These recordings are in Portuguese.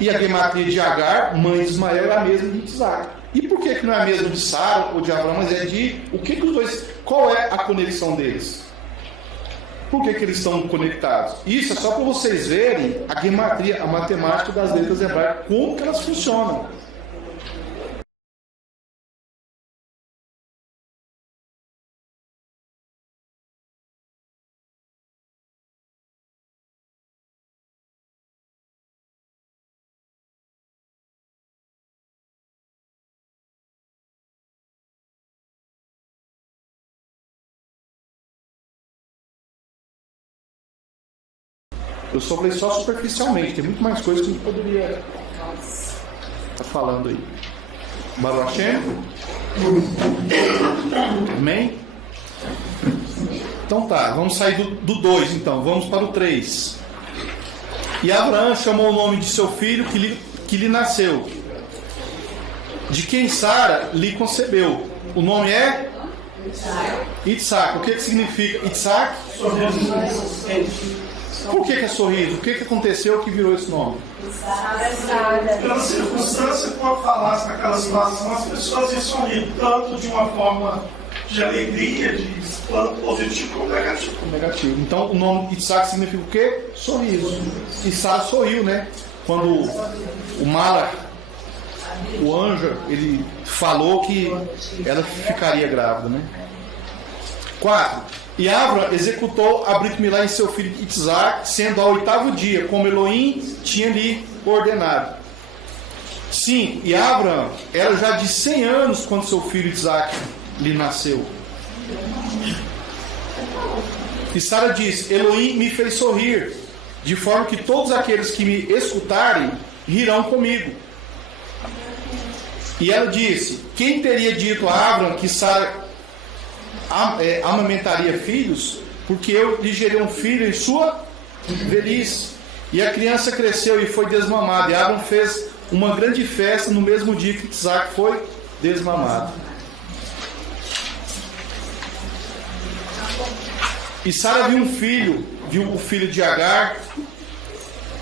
E a gematria de Agar, mãe de Ismael, é a mesma de Isaac. E por que não é a mesma de Sara ou de Abraão, mas é de... O que os dois... Qual é a conexão deles? Por que eles estão conectados? Isso é só para vocês verem a gematria, a matemática das letras hebraicas, como que elas funcionam. Eu só falei só superficialmente, tem muito mais coisas que a gente poderia estar falando aí. Baruch Hashem? Amém? Então tá, vamos sair do 2 então, vamos para o 3. E Abraão chamou o nome de seu filho que lhe nasceu, de quem Sara lhe concebeu. O nome é? Itzhak. O que significa Itzhak? Por que é sorriso? O que aconteceu que virou esse nome? Pela circunstância, quando falasse naquela situação, as pessoas iam sorrir tanto de uma forma de alegria, de plano positivo como negativo. Então o nome Itzhak significa o quê? Sorriso. E Sara sorriu, né? Quando o Malach, o anjo, ele falou que ela ficaria grávida, né? 4. E Abraão executou a Brit Milá em seu filho Itzhak, sendo ao 8º dia, como Elohim tinha lhe ordenado. 5. E Abraão era já de 100 anos quando seu filho Itzhak lhe nasceu. E Sara disse: Elohim me fez sorrir, de forma que todos aqueles que me escutarem rirão comigo. E ela disse: quem teria dito a Abraão que Sara amamentaria filhos? Porque eu lhe gerei um filho em sua velhice. E a criança cresceu e foi desmamada. E Abraão fez uma grande festa no mesmo dia que Isaac foi desmamado. E Sara viu o filho de Agar,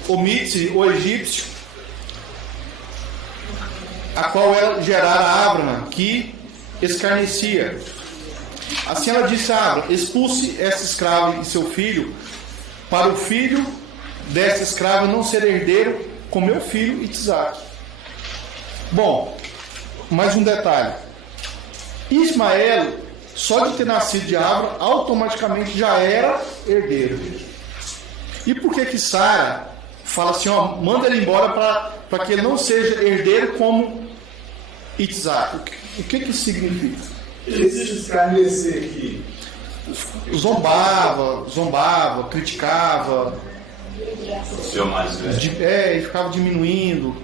o Mitzri, o egípcio, a qual ela gerara a Abraão, que escarnecia. Assim ela disse a Abraão: expulse essa escrava e seu filho, para o filho dessa escrava não ser herdeiro com meu filho Isaac. Bom, mais um detalhe. Ismael, só de ter nascido de Abraão, automaticamente já era herdeiro. E por que Sara fala assim, ó, manda ele embora para que ele não seja herdeiro como Isaac? O que isso significa? Esse escarnecer aqui. Zombava, criticava. O senhor mais velho. E ficava diminuindo.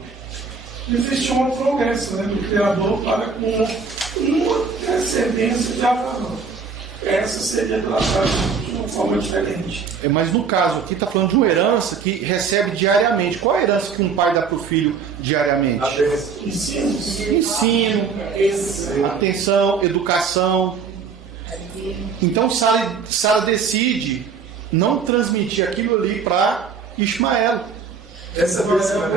Existe uma promessa, né, do Criador para com uma descendência de Abraão. Essa seria tratada de uma forma diferente. Mas no caso aqui está falando de uma herança que recebe diariamente. Qual é a herança que um pai dá para o filho diariamente? Ensino, atenção, educação. Então Sara decide não transmitir aquilo ali para Ismael. Essa versão é a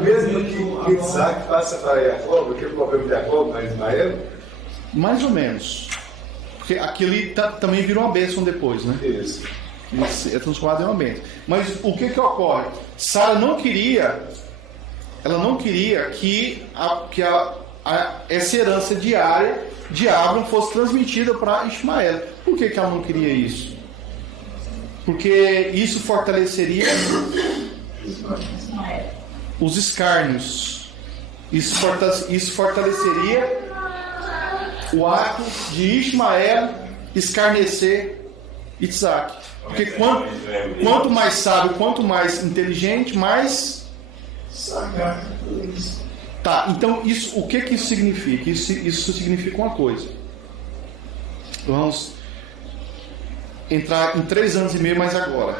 mesma que Isaac passa para Jacob, aquele problema de Jacob para Ismael? Mais ou menos. Porque aquilo também virou uma bênção depois, né? Isso. É transformado em uma bênção. Mas o que ocorre? Sara não queria, que essa herança diária de Abraão fosse transmitida para Ismael. Por que ela não queria isso? Porque isso fortaleceria os escárnios. Isso fortaleceria o ato de Ismael escarnecer Isaac. Porque quanto mais sábio, quanto mais inteligente, mais sagaz. Tá, então o que isso significa? Isso significa uma coisa. Vamos entrar em 3 anos e meio mais agora.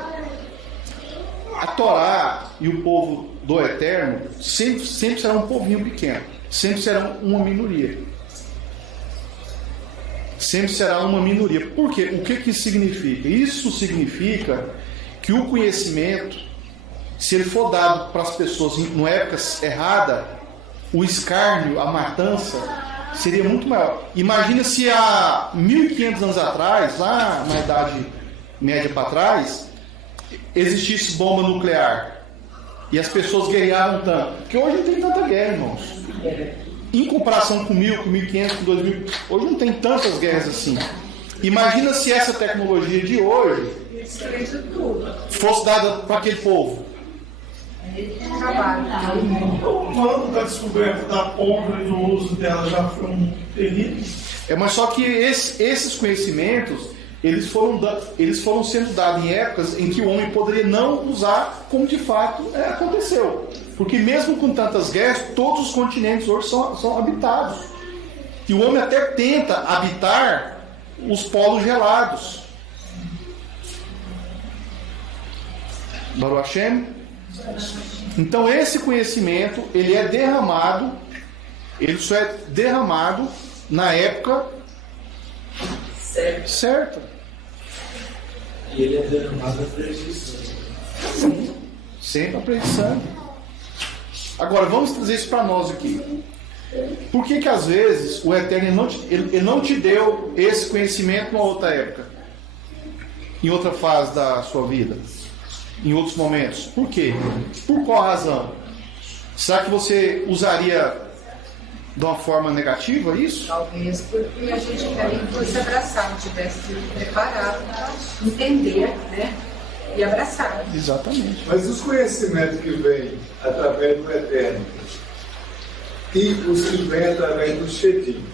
A Torá e o povo do Eterno sempre será um povinho pequeno. Sempre serão uma minoria. Sempre será uma minoria. Por quê? O que isso significa? Isso significa que o conhecimento se ele for dado para as pessoas em época errada, o escárnio, a matança, seria muito maior. Imagina se há 1500 anos atrás, lá na Idade Média para trás, existisse bomba nuclear e as pessoas guerreavam tanto. Porque hoje não tem tanta guerra, irmãos. Em comparação com 1000, com 1500, com 2000, hoje não tem tantas guerras assim. Imagina se essa tecnologia de hoje fosse dada para aquele povo. Quando da descoberta da pólvora e do uso dela já foram terríveis. Mas só que esses conhecimentos eles foram sendo dados em épocas em que o homem poderia não usar, como de fato aconteceu. Porque mesmo com tantas guerras, todos os continentes hoje são habitados. E o homem até tenta habitar os polos gelados. Baruch Hashem. Então esse conhecimento, ele é derramado, ele só é derramado na época certa. E ele é derramado a prejuízo. Sim, sempre a prejuízo. Agora vamos trazer isso para nós aqui. Por que às vezes o Eterno ele não te deu esse conhecimento numa outra época? Em outra fase da sua vida? Em outros momentos? Por quê? Por qual razão? Será que você usaria de uma forma negativa isso? Talvez porque a gente também fosse abraçar, não tivesse sido preparado para entender, né? E abraçar. Exatamente. Mas os conhecimentos que vêm através do Eterno e os que vêm através do Shedim,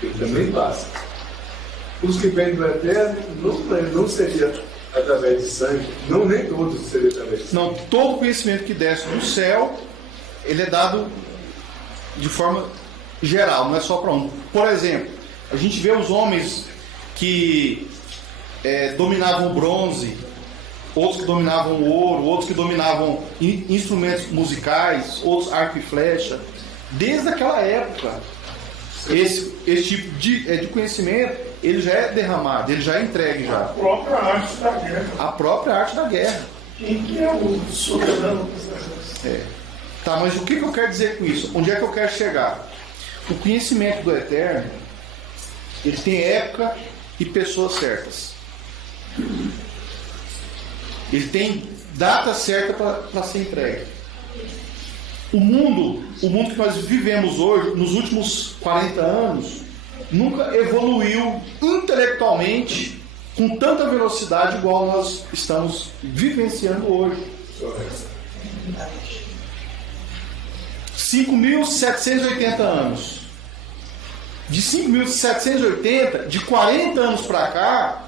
ele também passa. Os que vêm do Eterno não seria através de sangue, não nem todos seriam através de sangue. Não, todo conhecimento que desce do céu, ele é dado de forma geral, não é só para um. Por exemplo, a gente vê os homens que dominavam o bronze, outros que dominavam o ouro, outros que dominavam instrumentos musicais, outros arco e flecha. Desde aquela época, esse tipo de conhecimento, ele já é derramado, ele já é entregue já. A própria arte da guerra. A própria arte da guerra. Quem que é o soberano? Tá, mas o que eu quero dizer com isso? Onde é que eu quero chegar? O conhecimento do Eterno, ele tem época e pessoas certas. Ele tem data certa para ser entregue. O mundo que nós vivemos hoje, nos últimos 40 anos, nunca evoluiu intelectualmente com tanta velocidade igual nós estamos vivenciando hoje. 5.780 anos. De 5.780, de 40 anos para cá,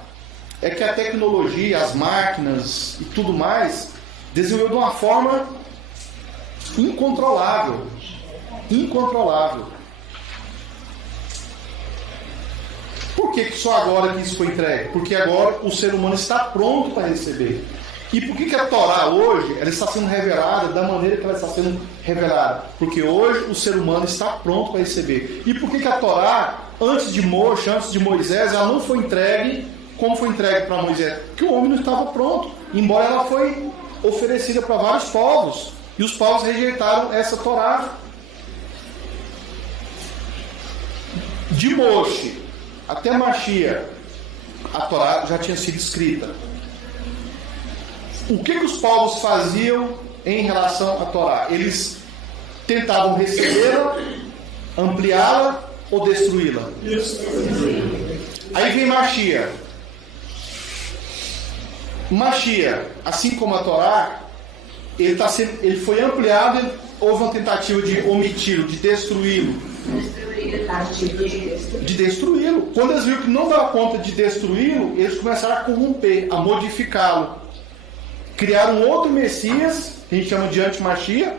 é que a tecnologia, as máquinas e tudo mais desenvolveu de uma forma incontrolável. Incontrolável. Por que só agora que isso foi entregue? Porque agora o ser humano está pronto para receber. E por que a Torá hoje ela está sendo revelada da maneira que ela está sendo revelada? Porque hoje o ser humano está pronto para receber. E por que a Torá, antes de Moisés, ela não foi entregue como foi entregue para Moisés? Porque o homem não estava pronto, embora ela foi oferecida para vários povos. E os povos rejeitaram essa Torá. De Moshe até Mashiach, a Torá já tinha sido escrita. O que os povos faziam em relação à Torá? Eles tentavam recebê-la, ampliá-la ou destruí-la? Aí vem Mashiach. Mashiach, assim como a Torá, ele foi ampliado, houve uma tentativa de omiti-lo, de destruí-lo. De destruí-lo. Quando eles viram que não dava conta de destruí-lo, eles começaram a corromper, a modificá-lo. Criaram outro Messias, que a gente chama de anti-Mashiach,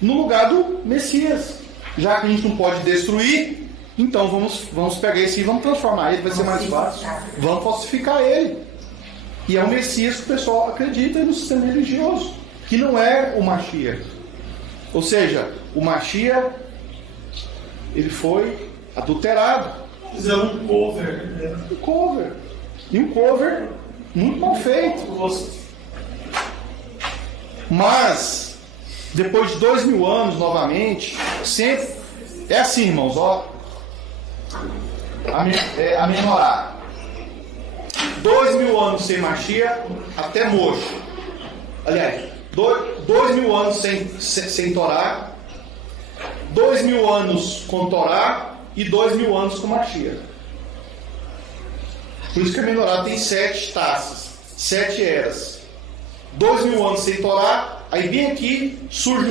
no lugar do Messias. Já que a gente não pode destruir, então vamos pegar esse e vamos transformar ele, vai ser mais fácil. Vamos falsificar ele. E é o Messias que o pessoal acredita no sistema religioso, que não é o Mashiach. Ou seja, o Mashiach, ele foi adulterado. Fizeram um cover. Um cover. E um cover muito mal feito. Mas, depois de 2000 anos, novamente, sempre... É assim, irmãos, ó. A menorá. 2000 anos sem Mashiach, até Moshe. Aliás, 2000 anos sem Torá, 2000 anos com Torá e 2000 anos com Mashiach. Por isso que a menorá tem 7 taças, 7 eras. 2000 anos sem Torá, aí vem aqui, surge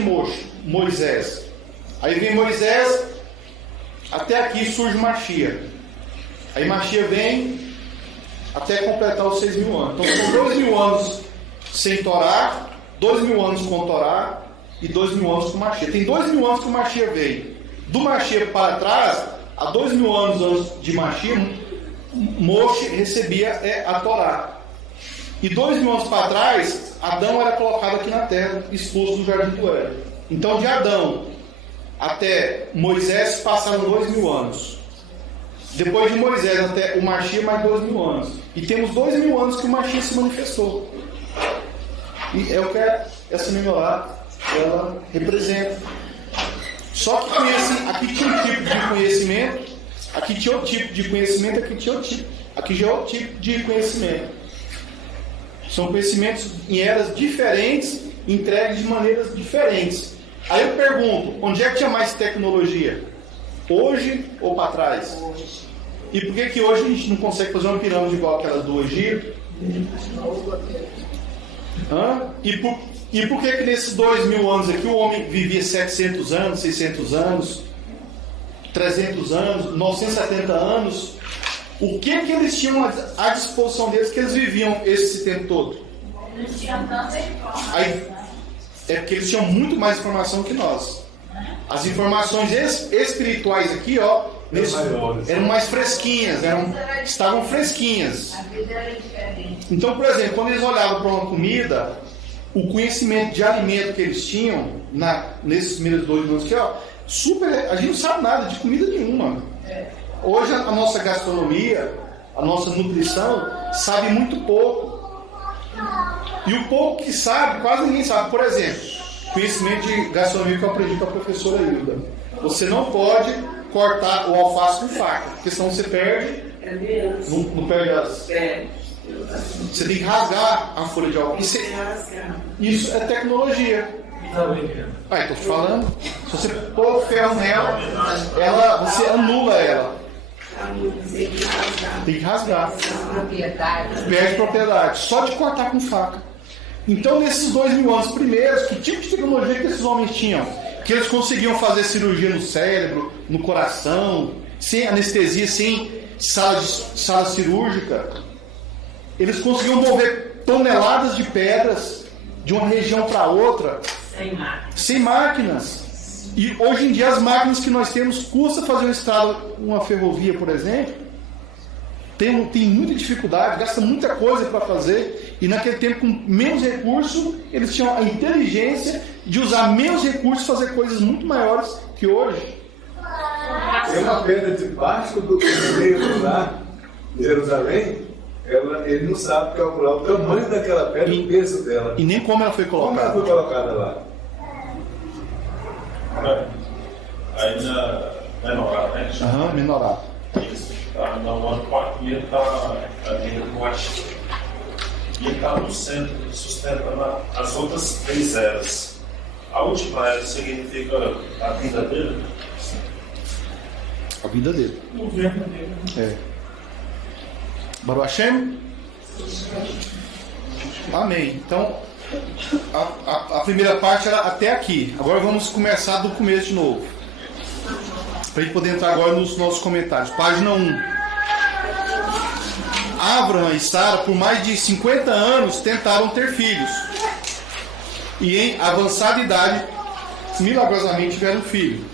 Moisés. Aí vem Moisés, até aqui surge Mashiach. Aí Mashiach vem até completar os 6.000 anos. Então são 2.000 anos sem Torá, 2.000 anos com Torá e 2.000 anos com Mashiach. Tem 2.000 anos que o Mashiach veio. Do Mashiach para trás, há 2.000 anos antes de Mashiach, Moshe recebia a Torá. E 2.000 anos para trás, Adão era colocado aqui na terra, expulso do jardim do Éden. Então de Adão até Moisés passaram 2.000 anos. Depois de Moisés até o Mashiach, mais 2.000 anos. E temos 2.000 anos que o Mashiach se manifestou. E é o que essa menorá ela representa. Só que aqui tinha um tipo de conhecimento, aqui tinha outro tipo de conhecimento, aqui já é outro tipo de conhecimento. São conhecimentos em eras diferentes, entregues de maneiras diferentes. Aí eu pergunto, onde é que tinha mais tecnologia? Hoje ou para trás? E por que hoje a gente não consegue fazer uma pirâmide igual aquela do Egito? E por que nesses 2.000 anos aqui o homem vivia 700 anos, 600 anos, 300 anos, 970 anos? O que eles tinham à disposição deles que eles viviam esse tempo todo? Eles tinham tanta informação. É porque eles tinham muito mais informação que nós. As informações espirituais aqui, ó, eram mais fresquinhas, estavam fresquinhas. A vida era diferente. Então, por exemplo, quando eles olhavam para uma comida, o conhecimento de alimento que eles tinham nesses primeiros 2 minutos aqui, ó, a gente não sabe nada de comida nenhuma. Hoje a nossa gastronomia, a nossa nutrição, sabe muito pouco. E o pouco que sabe, quase ninguém sabe. Por exemplo, conhecimento de gastronomia que eu aprendi com a professora Hilda. Você não pode cortar o alface com faca, porque senão você perde. Não perde as. Você tem que rasgar a folha de alface. Isso é tecnologia. Estou te falando. Se você pôr ferro nela, você anula ela. Tem que rasgar. Perde propriedade. Só de cortar com faca. Então, nesses 2.000 anos primeiros, que tipo de tecnologia que esses homens tinham? Que eles conseguiam fazer cirurgia no cérebro, no coração, sem anestesia, sem sala cirúrgica. Eles conseguiam mover toneladas de pedras de uma região para outra sem máquinas. E hoje em dia as máquinas que nós temos custa fazer uma estrada, uma ferrovia, por exemplo. Tem muita dificuldade, gasta muita coisa para fazer, e naquele tempo, com menos recursos, eles tinham a inteligência de usar menos recursos e fazer coisas muito maiores que hoje. Tem uma pedra debaixo do templo lá de Jerusalém, ele não sabe calcular o tamanho daquela pedra e o peso dela. E nem como ela foi colocada. Como ela foi colocada lá? Aí na menorá, né? Menorá. No ano 4.000 está ali no Mashiach. E está no centro, sustentando as outras 3 eras. A última era significa a vida dele? A vida dele. O governo dele. Baruch Hashem? Amém. Então, a primeira parte era até aqui. Agora vamos começar do começo de novo. Para a gente poder entrar agora nos nossos comentários. Página 1. Abraham e Sara, por mais de 50 anos, tentaram ter filhos. E em avançada idade, milagrosamente tiveram filho.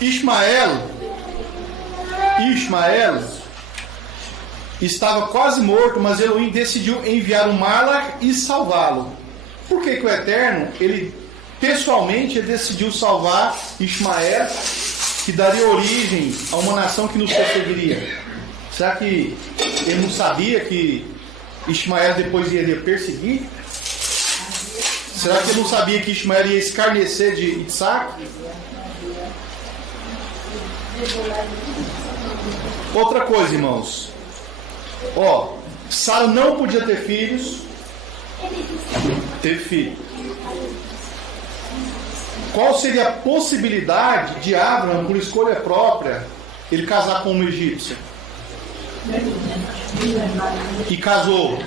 Ismael estava quase morto, mas Elohim decidiu enviar um Malach e salvá-lo. Por que o Eterno, pessoalmente, ele decidiu salvar Ismael, que daria origem a uma nação que nos perseguiria? Será que ele não sabia que Ismael depois iria perseguir? Será que ele não sabia que Ismael ia escarnecer de Isaac? Outra coisa, irmãos. Ó, Sara não podia ter filhos. Teve filho. Qual seria a possibilidade de Abraão, por escolha própria, ele casar com uma egípcia? E casou.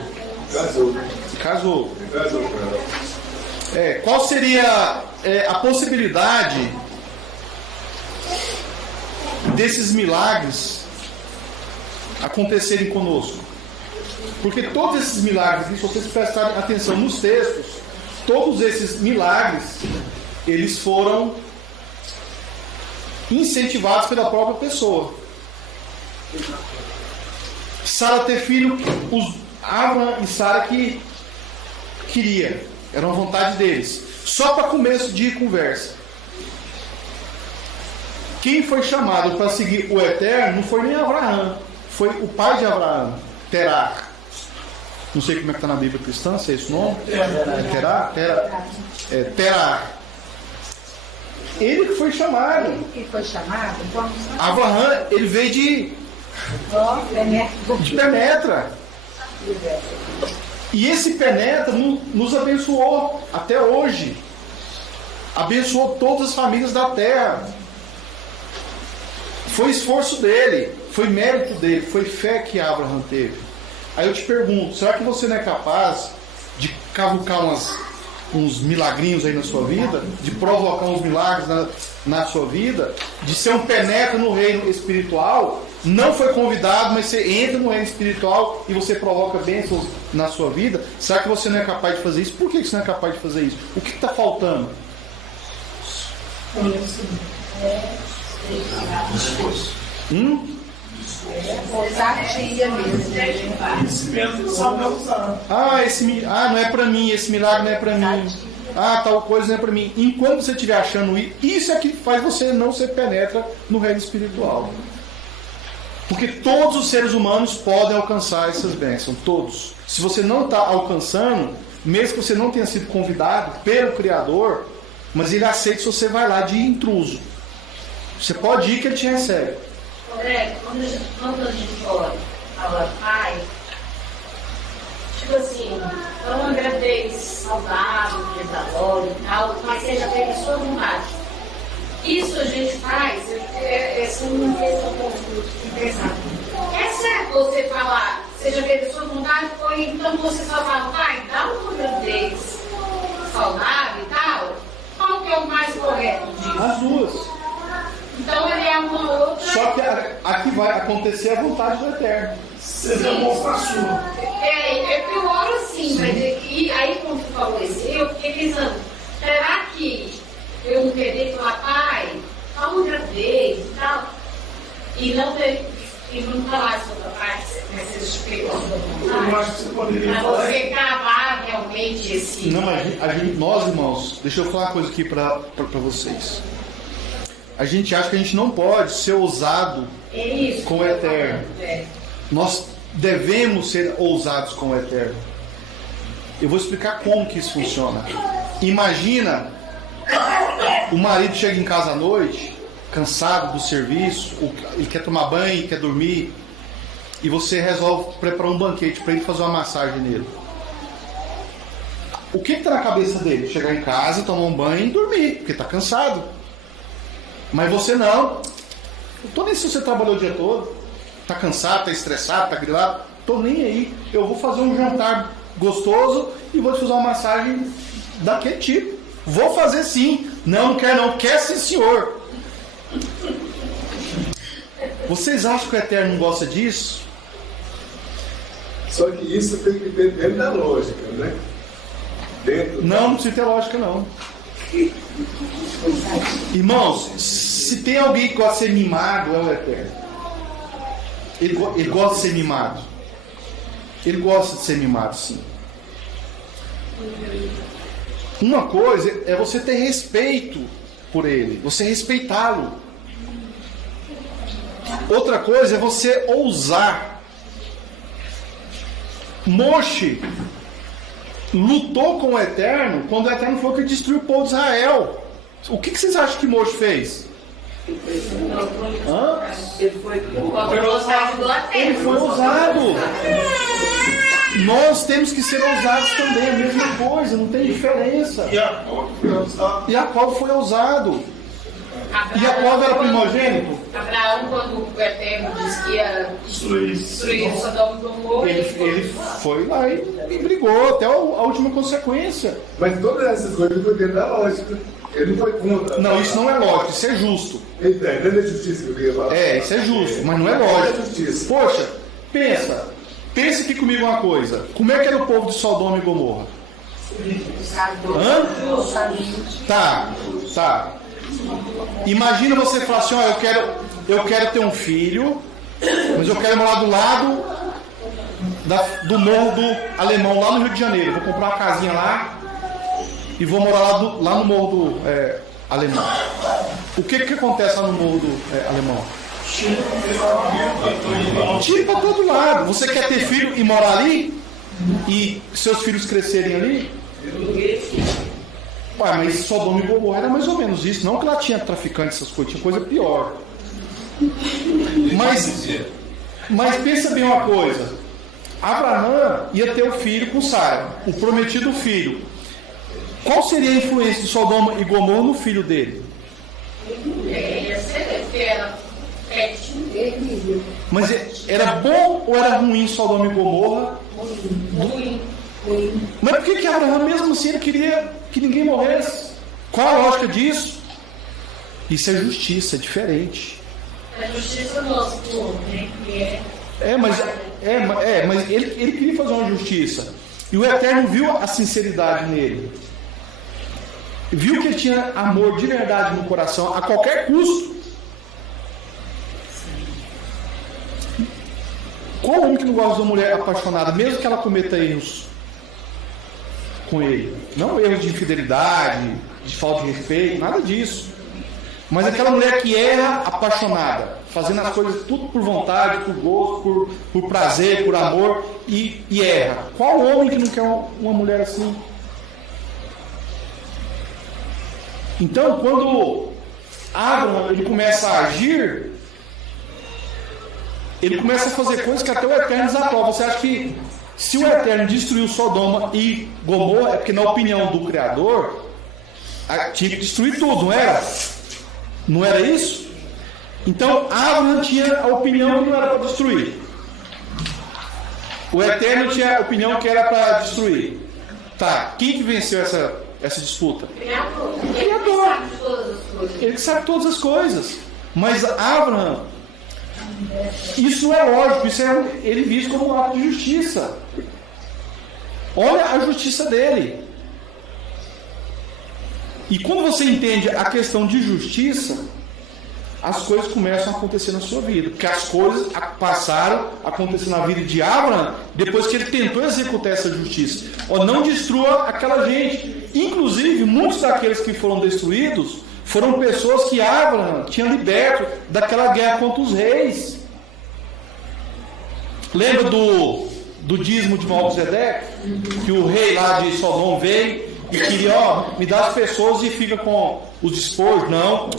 Casou. Qual seria a possibilidade desses milagres acontecerem conosco? Porque todos esses milagres, se vocês prestarem atenção nos textos, todos esses milagres, eles foram incentivados pela própria pessoa. Sara ter filho, Abraão e Sara que queria, era uma vontade deles. Só para começo de conversa. Quem foi chamado para seguir o Eterno não foi nem Abraão, foi o pai de Abraão, Terá. Não sei como é que está na Bíblia cristã, se é esse o nome. Terá. Ele que foi chamado. Ele que foi chamado? Abraão, ele veio de Penetra. E esse Penetra nos abençoou até hoje. Abençoou todas as famílias da terra. Foi esforço dele, foi mérito dele, foi fé que Abraão teve. Aí eu te pergunto, será que você não é capaz de cavucar uns milagrinhos aí na sua vida? De provocar uns milagres na sua vida? De ser um penetra no reino espiritual? Não foi convidado, mas você entra no reino espiritual e você provoca bênçãos na sua vida? Será que você não é capaz de fazer isso? Por que você não é capaz de fazer isso? O que está faltando? Ousadia mesmo. Não é para mim, esse milagre não é para mim. Tal coisa não é para mim. Enquanto você estiver achando isso é que faz você não ser penetra no reino espiritual. Porque todos os seres humanos podem alcançar essas bênçãos, todos. Se você não está alcançando, mesmo que você não tenha sido convidado pelo Criador, mas ele aceita se você vai lá de intruso. Você pode ir que ele te recebe. André, quando a gente fala pai, tipo assim, é uma gravidez saudável, predatória e tal, mas seja feita a sua vontade. Isso a gente faz, essa é uma questão de pensar. É certo você falar, seja feita a sua vontade, ou então você só fala, pai, dá uma gravidez saudável e tal? Qual que é o mais correto disso? As duas. Então ele é uma outra. Só que aqui vai acontecer a vontade do Eterno. Você demonstra a sua. É pior assim, mas aí quando tu falou isso, eu fiquei pensando, será que eu não queria falar, pai, dá uma gravidez e tal, e não falar sobre a parte, mas seja superior da vontade? Eu acho que você poderia pra falar. você cavar realmente esse. Não, mas nós, irmãos, deixa eu falar uma coisa aqui para vocês. A gente acha que a gente não pode ser ousado com o Eterno. Nós devemos ser ousados com o Eterno. Eu vou explicar como que isso funciona. Imagina, o marido chega em casa à noite, cansado do serviço, ele quer tomar banho, quer dormir, e você resolve preparar um banquete para ele fazer uma massagem nele. O que está na cabeça dele? Chegar em casa, tomar um banho e dormir, porque está cansado. Mas você não. Eu tô nem se você trabalhou o dia todo, tá cansado, tá estressado, tá grilado, tô nem aí. Eu vou fazer um jantar gostoso e vou te fazer uma massagem daquele tipo. Vou fazer sim. Não quer não, quer sim, senhor. Vocês acham que o Eterno não gosta disso? Só que isso tem que ter dentro da lógica, né? Não precisa ter lógica não. Irmãos, se tem alguém que gosta de ser mimado, é o Eterno. Ele gosta de ser mimado. Ele gosta de ser mimado, sim. Uma coisa é você ter respeito por ele, você respeitá-lo. Outra coisa é você ousar. Moshe, lutou com o Eterno quando o Eterno falou que destruiu o povo de Israel. O que vocês acham que Moisés fez? Hã? Ele foi Ele foi ousado. Nós temos que ser ousados também, a mesma coisa, não tem diferença. Jacó foi ousado. Jacó era primogênito. Abraão, quando o Eterno disse que ia destruir Sodoma e Gomorra, Ele foi lá e brigou até a última consequência. Mas todas essas coisas foi dentro da lógica. Ele não foi contra. Não, isso não é lógico, isso é justo. Então, é dentro da justiça que eu queria falar. É, isso é justo, mas não é lógico. Poxa, pensa aqui comigo uma coisa. Como é que era o povo de Sodoma e Gomorra? Hã? Tá. Imagina você falar assim, ó, eu quero ter um filho, mas eu quero morar do lado do Morro do Alemão, lá no Rio de Janeiro. Vou comprar uma casinha lá e vou morar lá no Morro do Alemão. O que acontece lá no Morro do Alemão? Tira para todo lado. Você quer ter filho e morar ali? E seus filhos crescerem ali? Ué, mas Sodoma e Gomorra era mais ou menos isso. Não que lá tinha traficante, essas coisas, tinha coisa pior. Mas pensa bem uma coisa. Abraão ia ter o filho com Sara, o prometido filho. Qual seria a influência de Sodoma e Gomorra no filho dele? Mas era bom ou era ruim Sodoma e Gomorra? ruim. Mas por que Abraão, mesmo assim, ele queria que ninguém morresse? Qual a lógica disso? Isso é justiça, é diferente. A justiça do nosso povo, né? Mas ele queria fazer uma justiça. E o Eterno viu a sinceridade nele. Viu que ele tinha amor de verdade no coração, a qualquer custo. Qual homem que não gosta de uma mulher apaixonada, mesmo que ela cometa erros com ele? Não erros de infidelidade, de falta de respeito, nada disso. Mas aquela mulher que erra apaixonada, fazendo as coisas tudo por vontade, por gosto, por prazer, por amor, e erra. Qual homem que não quer uma mulher assim? Então, quando Abraão ele começa a agir, ele começa a fazer coisas que até o Eterno desaprova. Você acha que se o Eterno destruiu Sodoma e Gomorra, é porque, na opinião do Criador, tinha que destruir tudo, não era? Não era isso? Então, Abraão tinha a opinião que não era para destruir. O Eterno tinha a opinião que era para destruir. Tá, quem que venceu essa disputa? O Criador. Ele que sabe todas as coisas. Mas Abraão, isso não é lógico, isso ele visto como um ato de justiça. Olha a justiça dele. E quando você entende a questão de justiça, as coisas começam a acontecer na sua vida. Porque as coisas passaram a acontecer na vida de Abraão depois que ele tentou executar essa justiça. Não destrua aquela gente. Inclusive, muitos daqueles que foram destruídos foram pessoas que Abraão tinha liberto daquela guerra contra os reis. Lembra do dízimo de Melquisedeque? Que o rei lá de Sodoma veio e queria, me dá as pessoas e fica com os despojos. Não,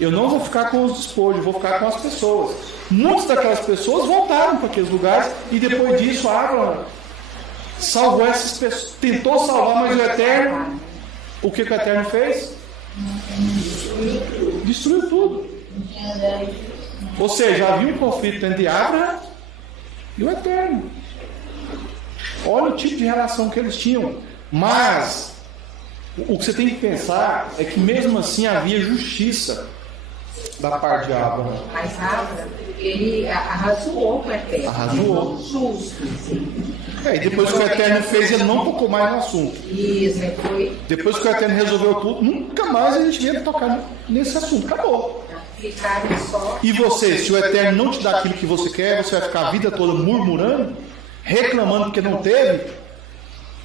eu não vou ficar com os despojos, eu vou ficar com as pessoas. Muitas daquelas pessoas voltaram para aqueles lugares e depois disso Abraão salvou essas pessoas, tentou salvar, mas o Eterno, o que o Eterno fez? Destruiu tudo. Ou seja, havia um conflito entre Abraão e o Eterno. Olha o tipo de relação que eles tinham. Mas o que você tem que pensar é que mesmo assim havia justiça da parte de Abraão. Mas Abraão, ele arrazoou com o Eterno. Arrazoou. Justo, sim. E depois que o Eterno fez, ele não tocou mais no assunto. Isso, foi. Depois que o Eterno resolveu tudo, nunca mais a gente veio tocar nesse assunto. Acabou. Ficaram só. E você, se o Eterno não te dá aquilo que você quer, você vai ficar a vida toda murmurando, reclamando porque não teve.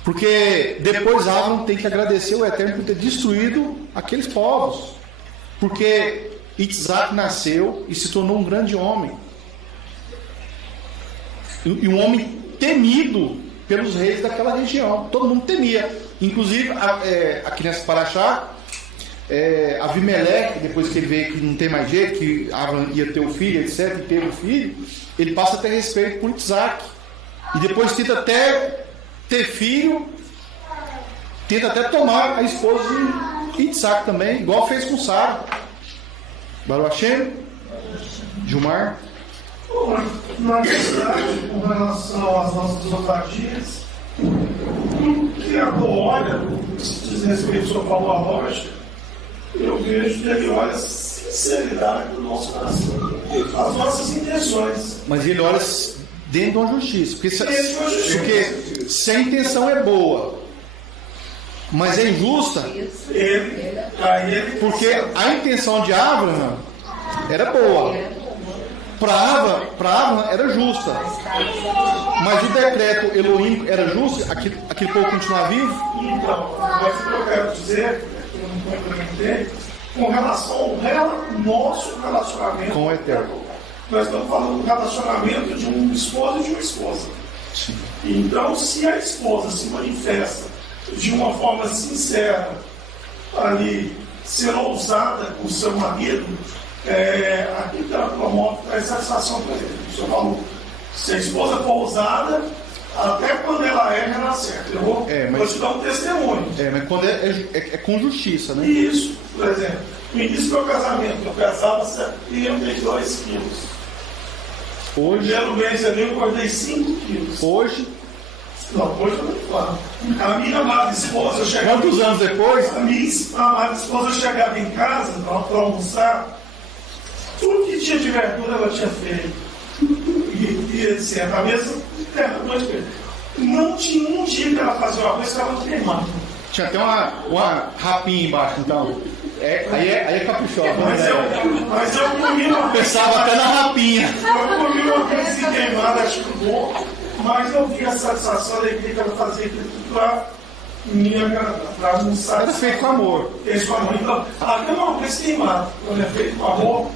Porque depois Abraão tem que agradecer o Eterno por ter destruído aqueles povos. Porque Isaac nasceu e se tornou um grande homem. E um homem temido pelos reis daquela região. Todo mundo temia. Inclusive, aqui nessa paraxá, Avimeleque, depois que ele vê que não tem mais jeito, que Abraão ia ter o filho, etc., e teve o filho, ele passa a ter respeito por Isaac. E depois tenta até ter filho, tenta até tomar a esposa de Isaac também, igual fez com Sara. Baruch Hashem, Gilmar. Na verdade, com relação às nossas zopatias, o que a olha, se diz respeito ao senhor falou a lógica, eu vejo que ele olha a sinceridade do nosso coração, as nossas intenções. Mas ele olha dentro de uma justiça. Porque se a intenção é boa, mas é injusta, porque a intenção de Abraão era boa. Para Abraão era justa. Mas o decreto Elohim era justo, aquele povo continuar vivo? Então, mas o que eu quero dizer, que eu não complementei, com relação ao nosso relacionamento com o Eterno. Nós estamos falando do relacionamento de um esposo e de uma esposa. Sim. Então, se a esposa se manifesta de uma forma sincera, ali, ser ousada com o seu marido, aquilo que ela promove traz satisfação para ele. O senhor falou, se a esposa for ousada, até quando ela erra, ela acerta. Eu vou te dar um testemunho. Mas quando é com justiça, né? Isso, por exemplo, no início do meu casamento, eu pesava 72 quilos. Hoje, primeiro mês ali eu acordei 5 quilos. Hoje? Não, hoje eu não falo. A minha amada esposa, eu chegava. Quantos anos depois? A minha amada esposa, eu chegava em casa para almoçar, tudo que tinha de verdura ela tinha feito. E etc. A mesma noite. Não tinha um dia que ela fazia uma coisa que ela não queimava. Tinha até uma rapinha embaixo, então. Aí é caprichosa. Mas eu comi uma coisa. Pensava até na rapinha. Eu comi uma coisa queimada, acho que bom, mas eu vi a satisfação, a alegria que ela fazia aquilo para me agradar, para almoçar. Era feito com amor. Fez com amor. Então, até uma coisa queimada, quando é feito com amor,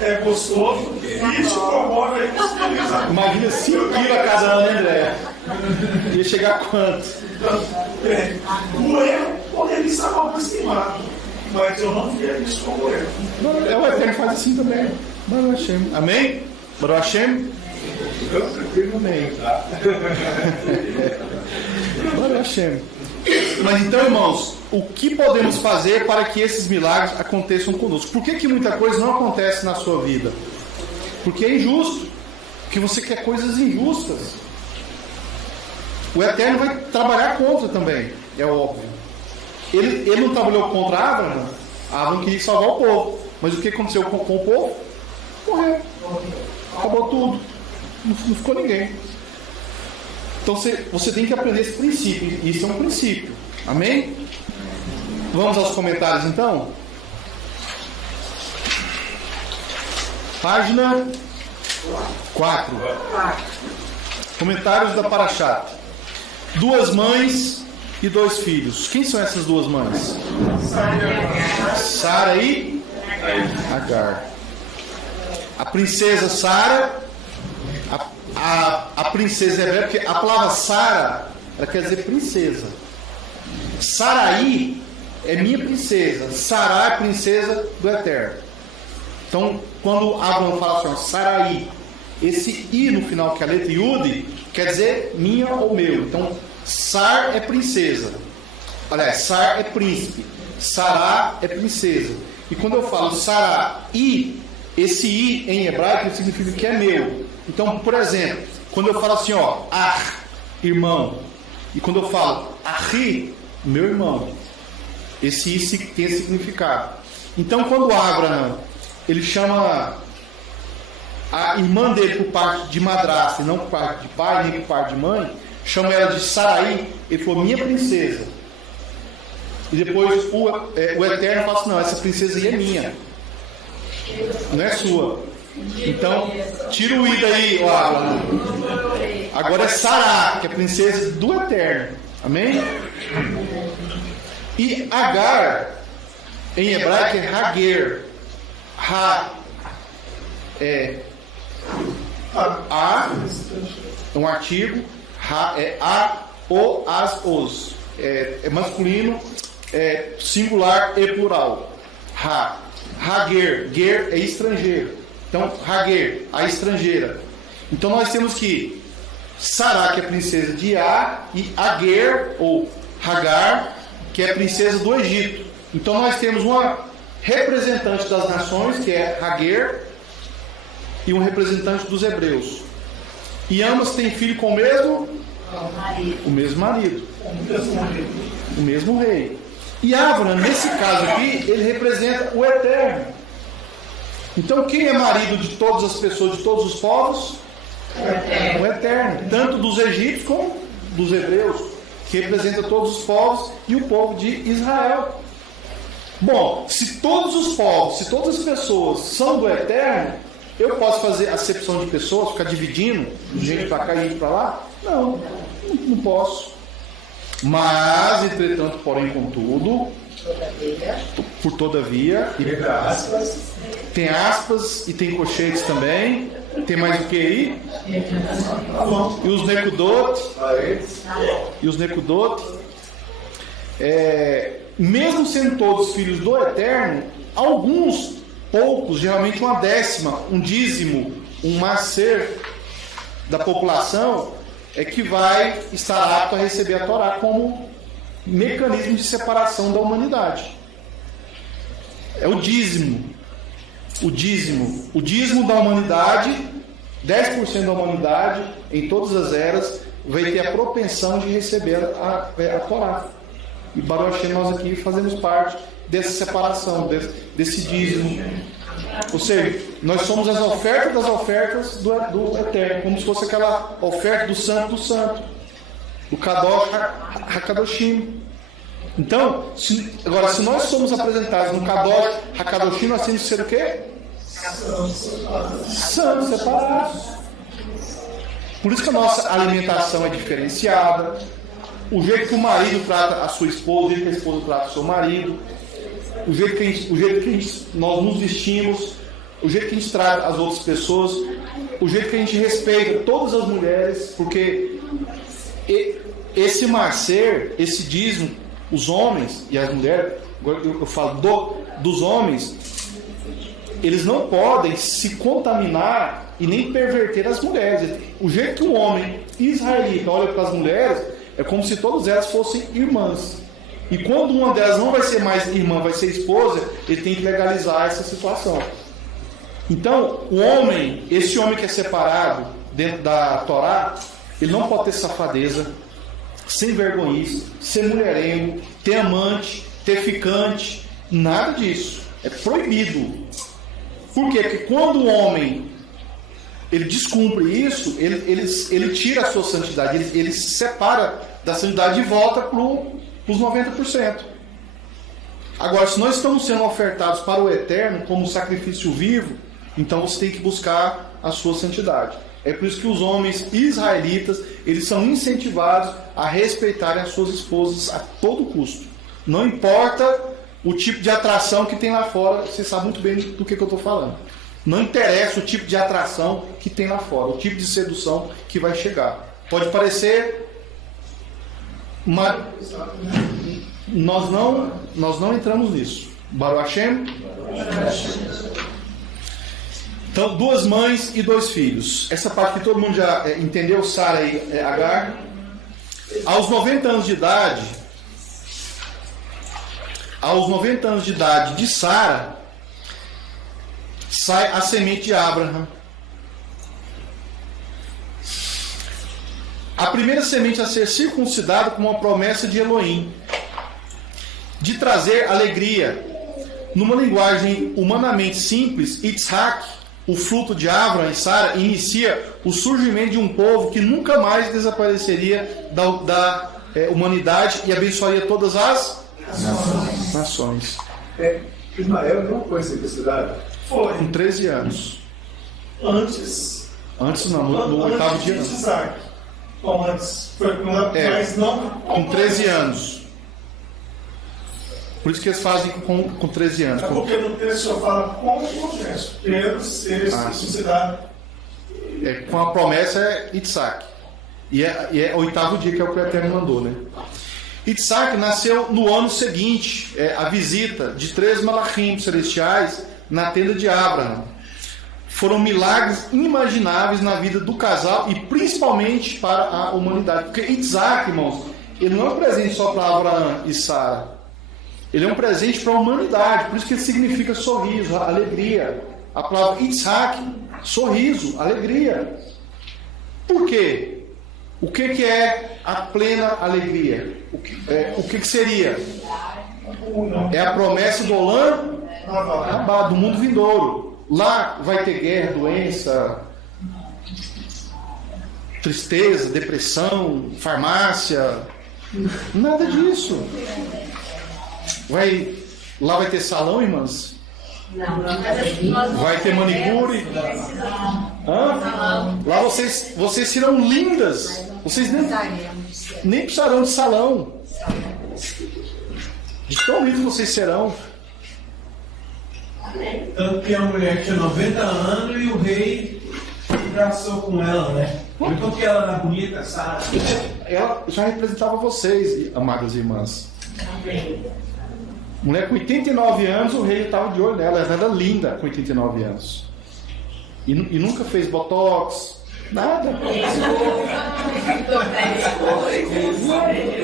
é gostoso, e isso promove aí os felizes. Imagina 5 quilos a cada ano, né, André? Ia chegar a quanto? O erro poderia estar uma coisa queimada, mas eu não via isso como erro. O Eterno faz assim também. Baruch Hashem. Amém? Baruch Hashem? Eu prefiro amém, tá? Baruch Hashem. Mas então, irmãos, o que podemos fazer para que esses milagres aconteçam conosco? Por que muita coisa não acontece na sua vida? Porque é injusto. Porque você quer coisas injustas. O Eterno vai trabalhar contra também, é óbvio. Ele não trabalhou contra Abraão. Abraão queria salvar o povo. Mas o que aconteceu com o povo? Morreu. Acabou tudo. Não ficou ninguém. Então você tem que aprender esse princípio. Isso é um princípio. Amém? Vamos aos comentários então? Página 4. Comentários da Parashat. 2 mães e 2 filhos. Quem são essas 2 mães? Sara e Agar. A princesa Sara, a princesa hebreia, porque a palavra Sara, ela quer dizer princesa. Sarai é minha princesa. Sará é princesa do Eterno. Então, quando Abraão fala assim, ó, Sarai, esse I no final, que é a letra Yud, quer dizer minha ou meu. Então, Sar é princesa. Aliás, Sar é príncipe. Sará é princesa. E quando eu falo Sarai, esse I em hebraico significa que é meu. Então, por exemplo, quando eu falo assim, ó, irmão, e quando eu falo Ahi, meu irmão, esse I tem esse significado. Então, quando Abraão, ele chama a irmã dele por parte de madrasta, e não por parte de pai, nem por parte de mãe, chama ela de Sarai, ele falou, minha princesa. E depois o Eterno fala assim, não, essa princesa aí é minha, não é sua. Então, tira o I daí, ó. Agora é Sará, que é a princesa do Eterno. Amém? E Agar, em hebraico, é Hager. A é um artigo, É a, o, as, os. É masculino, singular e plural. Hager. Ger é estrangeiro. Então, Hager, a estrangeira. Então nós temos que Sará, que é princesa de Iá, e Ager, ou Hagar, que é princesa do Egito. Então nós temos uma representante das nações, que é Hager, e um representante dos hebreus. E ambas têm filho com o mesmo marido. O mesmo rei. E Abraham, nesse caso aqui, ele representa o Eterno. Então quem é marido de todas as pessoas, de todos os povos? O Eterno. Tanto dos egípcios como dos hebreus, que representa todos os povos e o povo de Israel. Bom, se todos os povos, se todas as pessoas são do Eterno, eu posso fazer acepção de pessoas, ficar dividindo, gente para cá e gente para lá? Não posso. Mas, entretanto, porém, contudo, por todavia, tem aspas e tem colchetes também. Tem mais o que aí? E os Necudot. Mesmo sendo todos filhos do Eterno, alguns, poucos, geralmente uma décima, um dízimo, um macer da população é que vai estar apto a receber a Torá como mecanismo de separação da humanidade. É o dízimo. O dízimo da humanidade, 10% da humanidade, em todas as eras, vai ter a propensão de receber a Torá. E Baruch Hashem, nós aqui fazemos parte dessa separação, desse dízimo. Ou seja, nós somos as ofertas das ofertas do Eterno, como se fosse aquela oferta do Santo, do Kadosh HaKadoshim. Então, se nós somos apresentados no Kadosh HaKadoshim, nós temos que ser o quê? Santos, separados. Por isso que a nossa alimentação é diferenciada. O jeito que o marido trata a sua esposa, o jeito que a esposa trata o seu marido, o jeito que nós nos vestimos, o jeito que a gente trata as outras pessoas, o jeito que a gente respeita todas as mulheres, porque esse macer, esse dízimo, os homens e as mulheres, eu falo dos homens, eles não podem se contaminar e nem perverter as mulheres. O jeito que o homem israelita olha para as mulheres é como se todas elas fossem irmãs. E quando uma delas não vai ser mais irmã, vai ser esposa, ele tem que legalizar essa situação. Então, esse homem que é separado dentro da Torá, ele não pode ter safadeza, sem vergonhice, ser mulherengo, ter amante, ter ficante, nada disso. É proibido. Por quê? Porque quando o homem ele descumpre isso, ele tira a sua santidade, ele se separa da santidade e volta para os 90%. Agora, se nós estamos sendo ofertados para o Eterno como sacrifício vivo, então você tem que buscar a sua santidade. É por isso que os homens israelitas, eles são incentivados a respeitarem as suas esposas a todo custo. Não importa o tipo de atração que tem lá fora, você sabe muito bem do que eu estou falando. Não interessa o tipo de atração que tem lá fora, o tipo de sedução que vai chegar. Pode parecer, mas nós não entramos nisso. Baruch Hashem. Então, 2 mães e 2 filhos. Essa parte que todo mundo já entendeu, Sara e Agar. Aos 90 anos de idade de Sara, sai a semente de Abraham. A primeira semente a ser circuncidada com uma promessa de Elohim, de trazer alegria. Numa linguagem humanamente simples, Yitzhak, o fruto de Abraham e Sara, inicia o surgimento de um povo que nunca mais desapareceria da humanidade e abençoaria todas as nações. Ismael não foi circuncidado? Foi. Com 13 anos. Antes não, no oitavo dia. Antes de Isaac. Bom, antes. Foi mas não. Com 13 anos. Por isso que eles fazem com 13 anos. É porque no texto só fala com o processo. Pedro ser circuncidado. Com a promessa é Yitzhak. E é o 8º dia, que é o que o Eterno mandou, né? Isaac nasceu no ano seguinte, a visita de 3 malachim celestiais na tenda de Abraão. Foram milagres inimagináveis na vida do casal e principalmente para a humanidade. Porque Isaac, irmãos, ele não é um presente só para Abraão e Sara. Ele é um presente para a humanidade. Por isso que ele significa sorriso, alegria. A palavra Isaac, sorriso, alegria. Por quê? O que é a plena alegria? O que seria? É a promessa do Olam Rabá, do mundo vindouro. Lá vai ter guerra, doença, tristeza, depressão, farmácia. Nada disso. Lá vai ter salão, irmãs? Não. Vai ter manicure? Lá vocês serão lindas. Vocês nem precisarão de salão. De tão lindos vocês serão. Tanto que a mulher tinha 90 anos e o rei abraçou com ela, né? Enquanto que ela era bonita, Sara. Ela já representava vocês, amadas irmãs. Mulher com 89 anos, o rei estava de olho nela. Ela era linda com 89 anos. E nunca fez botox, nada.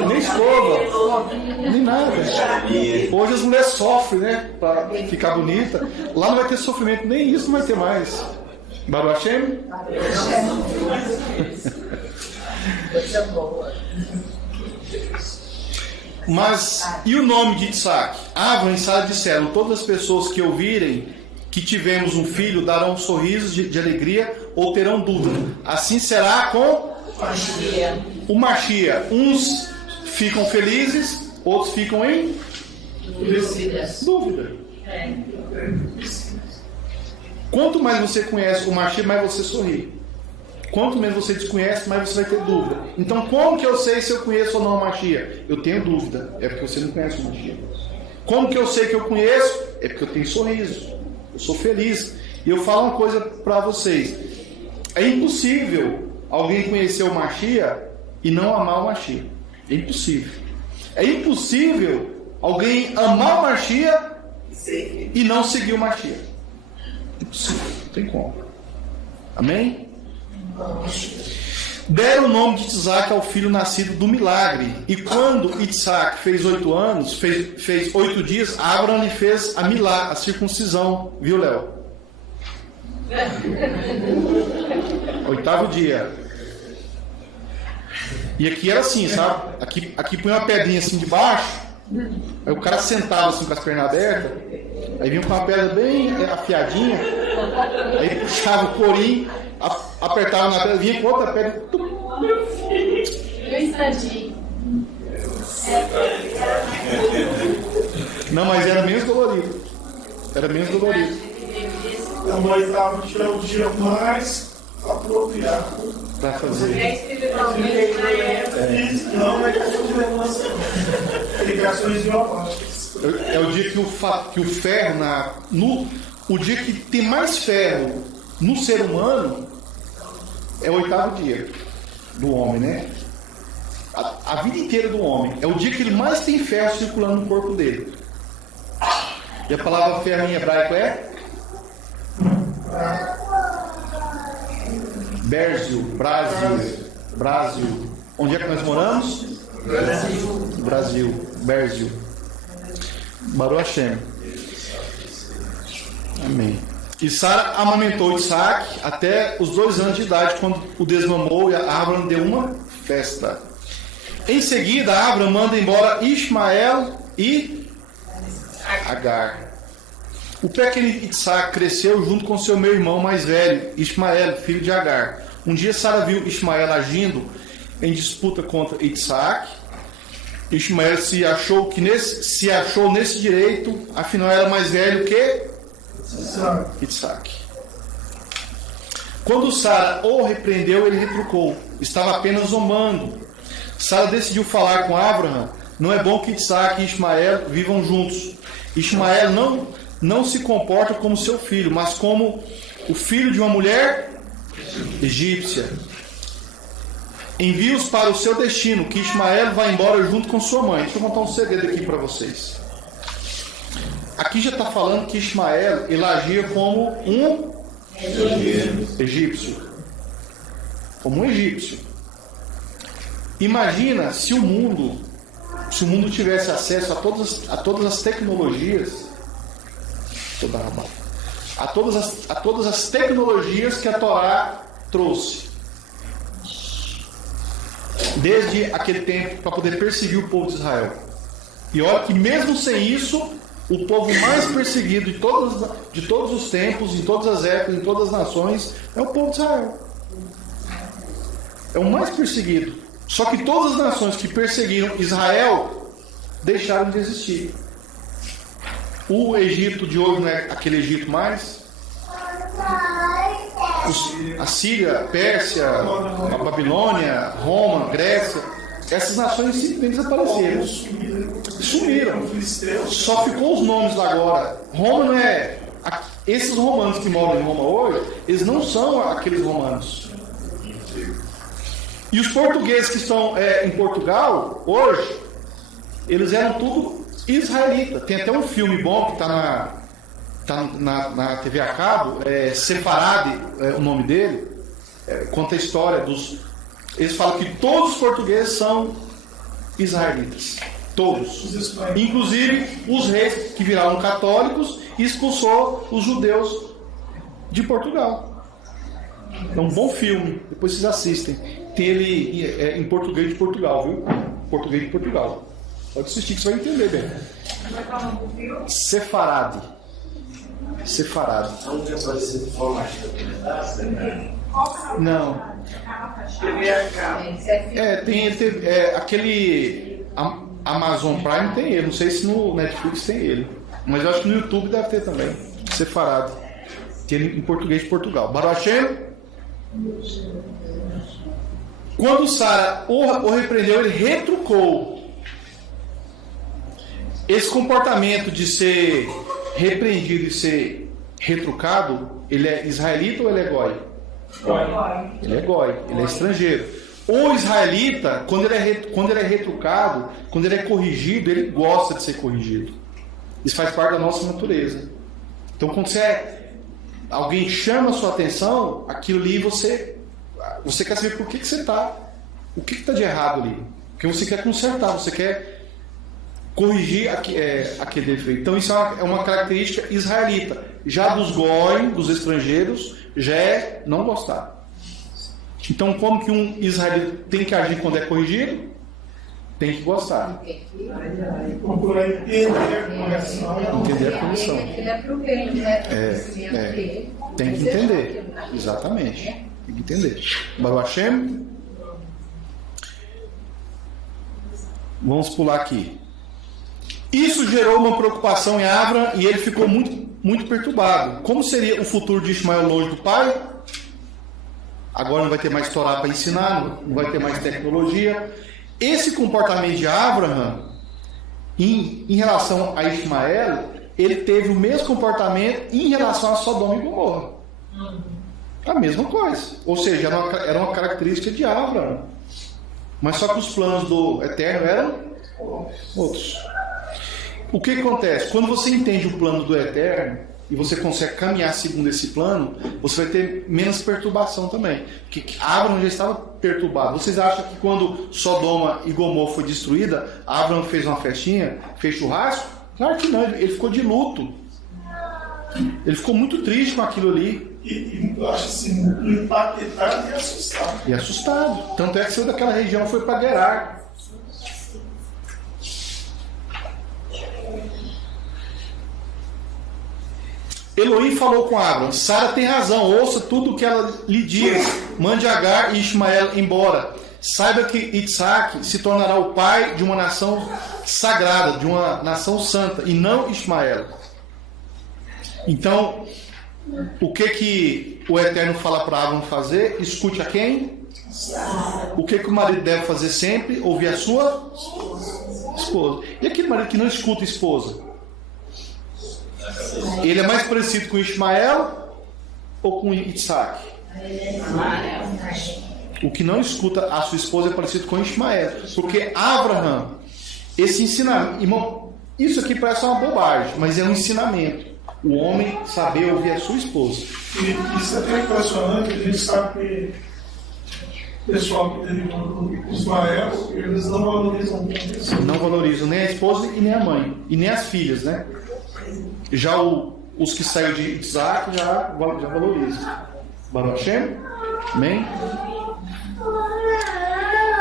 Nem escova, nem nada. Hoje as mulheres sofrem, né? Para ficar bonita. Lá não vai ter sofrimento, nem isso não vai ter mais. Baruch Hashem? Mas, e o nome de Isaac? Abraão e Sara disseram: todas as pessoas que ouvirem que tivemos um filho darão sorrisos de alegria ou terão dúvida. Assim será com o Mashiach. Uns ficam felizes, outros ficam em dúvida. Quanto mais você conhece o Mashiach, mais você sorri. Quanto menos você desconhece, mais você vai ter dúvida. Então, como que eu sei se eu conheço ou não o Mashiach? Eu tenho dúvida. É porque você não conhece o Mashiach. Como que eu sei que eu conheço? É porque eu tenho sorriso. Eu sou feliz. E eu falo uma coisa para vocês. É impossível alguém conhecer o Mashiach e não amar o Mashiach. É impossível. É impossível alguém amar o Mashiach e não seguir o Mashiach. É impossível. Não tem como. Amém? Deram o nome de Isaac ao filho nascido do milagre. E quando Isaac fez 8 anos, fez 8 dias, Abraão lhe fez a circuncisão. Viu, Léo? 8º dia. E aqui era assim, sabe? Aqui põe uma pedrinha assim de baixo. Aí o cara sentava assim com as pernas abertas. Aí vinha com uma pedra bem afiadinha. Aí puxava o corim, apertava na pedra, vinha com outra pedra. Meu instantinho. Não, mas era menos dolorido. Era menos dolorido. Então, o 8º dia é o dia mais apropriado Para fazer. Não é questão de lembrança, não. Ligações biológicas. É o dia que o ferro o dia que tem mais ferro no ser humano é o 8º dia do homem, né? A vida inteira do homem. É o dia que ele mais tem ferro circulando no corpo dele. E a palavra ferro em hebraico é? Brasil. Onde é que nós moramos? Brasil. Baruch Hashem. Amém. E Sara amamentou Isaac até os 2 anos de idade, quando o desmamou, e Abraão deu uma festa. Em seguida, Abraão manda embora Ismael e Agar. O pequeno Isaac cresceu junto com seu irmão mais velho, Ismael, filho de Agar. Um dia Sara viu Ismael agindo em disputa contra Isaac. Ismael se achou nesse direito, afinal era mais velho que Isaac. Quando Sara o repreendeu, ele retrucou: estava apenas zombando. Sara decidiu falar com Abraão: não é bom que Isaac e Ismael vivam juntos. Ismael não se comporta como seu filho, mas como o filho de uma mulher egípcia. envia-os para o seu destino, que Ismael vai embora junto com sua mãe. Deixa eu contar um segredo aqui para vocês. Aqui já está falando que Ismael, ele agia como um egípcio. Como um egípcio. Imagina se o mundo tivesse acesso a todas as tecnologias, a todas as tecnologias que a Torá trouxe. Desde aquele tempo, para poder perseguir o povo de Israel. E olha que mesmo sem isso, o povo mais perseguido de todos os tempos, em todas as épocas, em todas as nações, é o povo de Israel. É o mais perseguido. Só que todas as nações que perseguiram Israel deixaram de existir. O Egito de hoje não é aquele Egito mais. A Síria, a Pérsia, a Babilônia, Roma, Grécia, essas nações simplesmente desapareceram. Sumiram. Só ficou os nomes lá agora. Roma não é. Esses romanos que moram em Roma hoje, eles não são aqueles romanos. E os portugueses que estão em Portugal hoje, eles eram tudo israelita. Tem até um filme bom que está na TV a cabo, Sefarade, o nome dele, conta a história dos... Eles falam que todos os portugueses são israelitas. Todos. Inclusive os reis que viraram católicos e expulsou os judeus de Portugal. É um bom filme, depois vocês assistem. Tem ele em português de Portugal, viu? Português de Portugal. Pode assistir que você vai entender bem. Sefarade. Sefarade. Não tem aparecido de forma documentada? Não. Tem aquele Amazon Prime tem ele. Não sei se no Netflix tem ele. Mas eu acho que no YouTube deve ter também. Sefarade. Tem ele em português de Portugal. Baruch Hashem. Quando Sara o repreendeu, ele retrucou. Esse comportamento de ser repreendido e ser retrucado, ele é israelita ou ele é goi? Ele é goi, ele é estrangeiro. O israelita, quando ele é retrucado, quando ele é corrigido, ele gosta de ser corrigido. Isso faz parte da nossa natureza. Então, quando alguém chama a sua atenção, aquilo ali você quer saber por que você está. O que está de errado ali? Porque você quer consertar, você quer corrigir aquele defeito. Então isso é uma característica israelita. Já dos goi, dos estrangeiros, já é não gostar. Então como que um israelita tem que agir quando é corrigido? Tem que gostar. Procurar entender a correção. Entender a correção. Tem que entender. Exatamente. Tem que entender. Baruch Hashem. Vamos pular aqui. Isso gerou uma preocupação em Avram e ele ficou muito, muito perturbado. Como seria o futuro de Ismael longe do pai? Agora não vai ter mais Torá para ensinar, não vai ter mais tecnologia. Esse comportamento de Abraham em relação a Ismael, ele teve o mesmo comportamento em relação a Sodoma e Gomorra. A mesma coisa. Ou seja, era uma característica de Abraham. Mas só que os planos do Eterno eram outros. O que acontece? Quando você entende o plano do Eterno e você consegue caminhar segundo esse plano, você vai ter menos perturbação também. Porque Abraham já estava perturbado. Vocês acham que quando Sodoma e Gomorra foi destruída, Abraham fez uma festinha, fez churrasco? Claro que não, ele ficou de luto. Ele ficou muito triste com aquilo ali. E eu acho assim, impactado e assustado. E assustado. Tanto é que saiu daquela região e foi para Gerar. Elohim falou com Abraham: Sara tem razão, ouça tudo o que ela lhe diz. Mande Agar e Ismael embora. Saiba que Isaac se tornará o pai de uma nação sagrada, de uma nação santa, e não Ismael. Então, o que o Eterno fala para Abraham fazer? Escute a quem? O que o marido deve fazer sempre? Ouvir a sua esposa. E aquele marido que não escuta a esposa? Ele é mais parecido com Ismael ou com Isaac? o que não escuta a sua esposa é parecido com Ismael. Porque Abraham, esse ensinamento, irmão, isso aqui parece uma bobagem, mas é um ensinamento. O homem saber ouvir a sua esposa. E isso é até impressionante, a gente sabe que o pessoal que teve com Ismael, eles não valorizam muito isso. Não valorizam nem a esposa e nem a mãe, e nem as filhas, né? Já os que saíram de Isaac já valorizam. Baruch Hashem? Amém?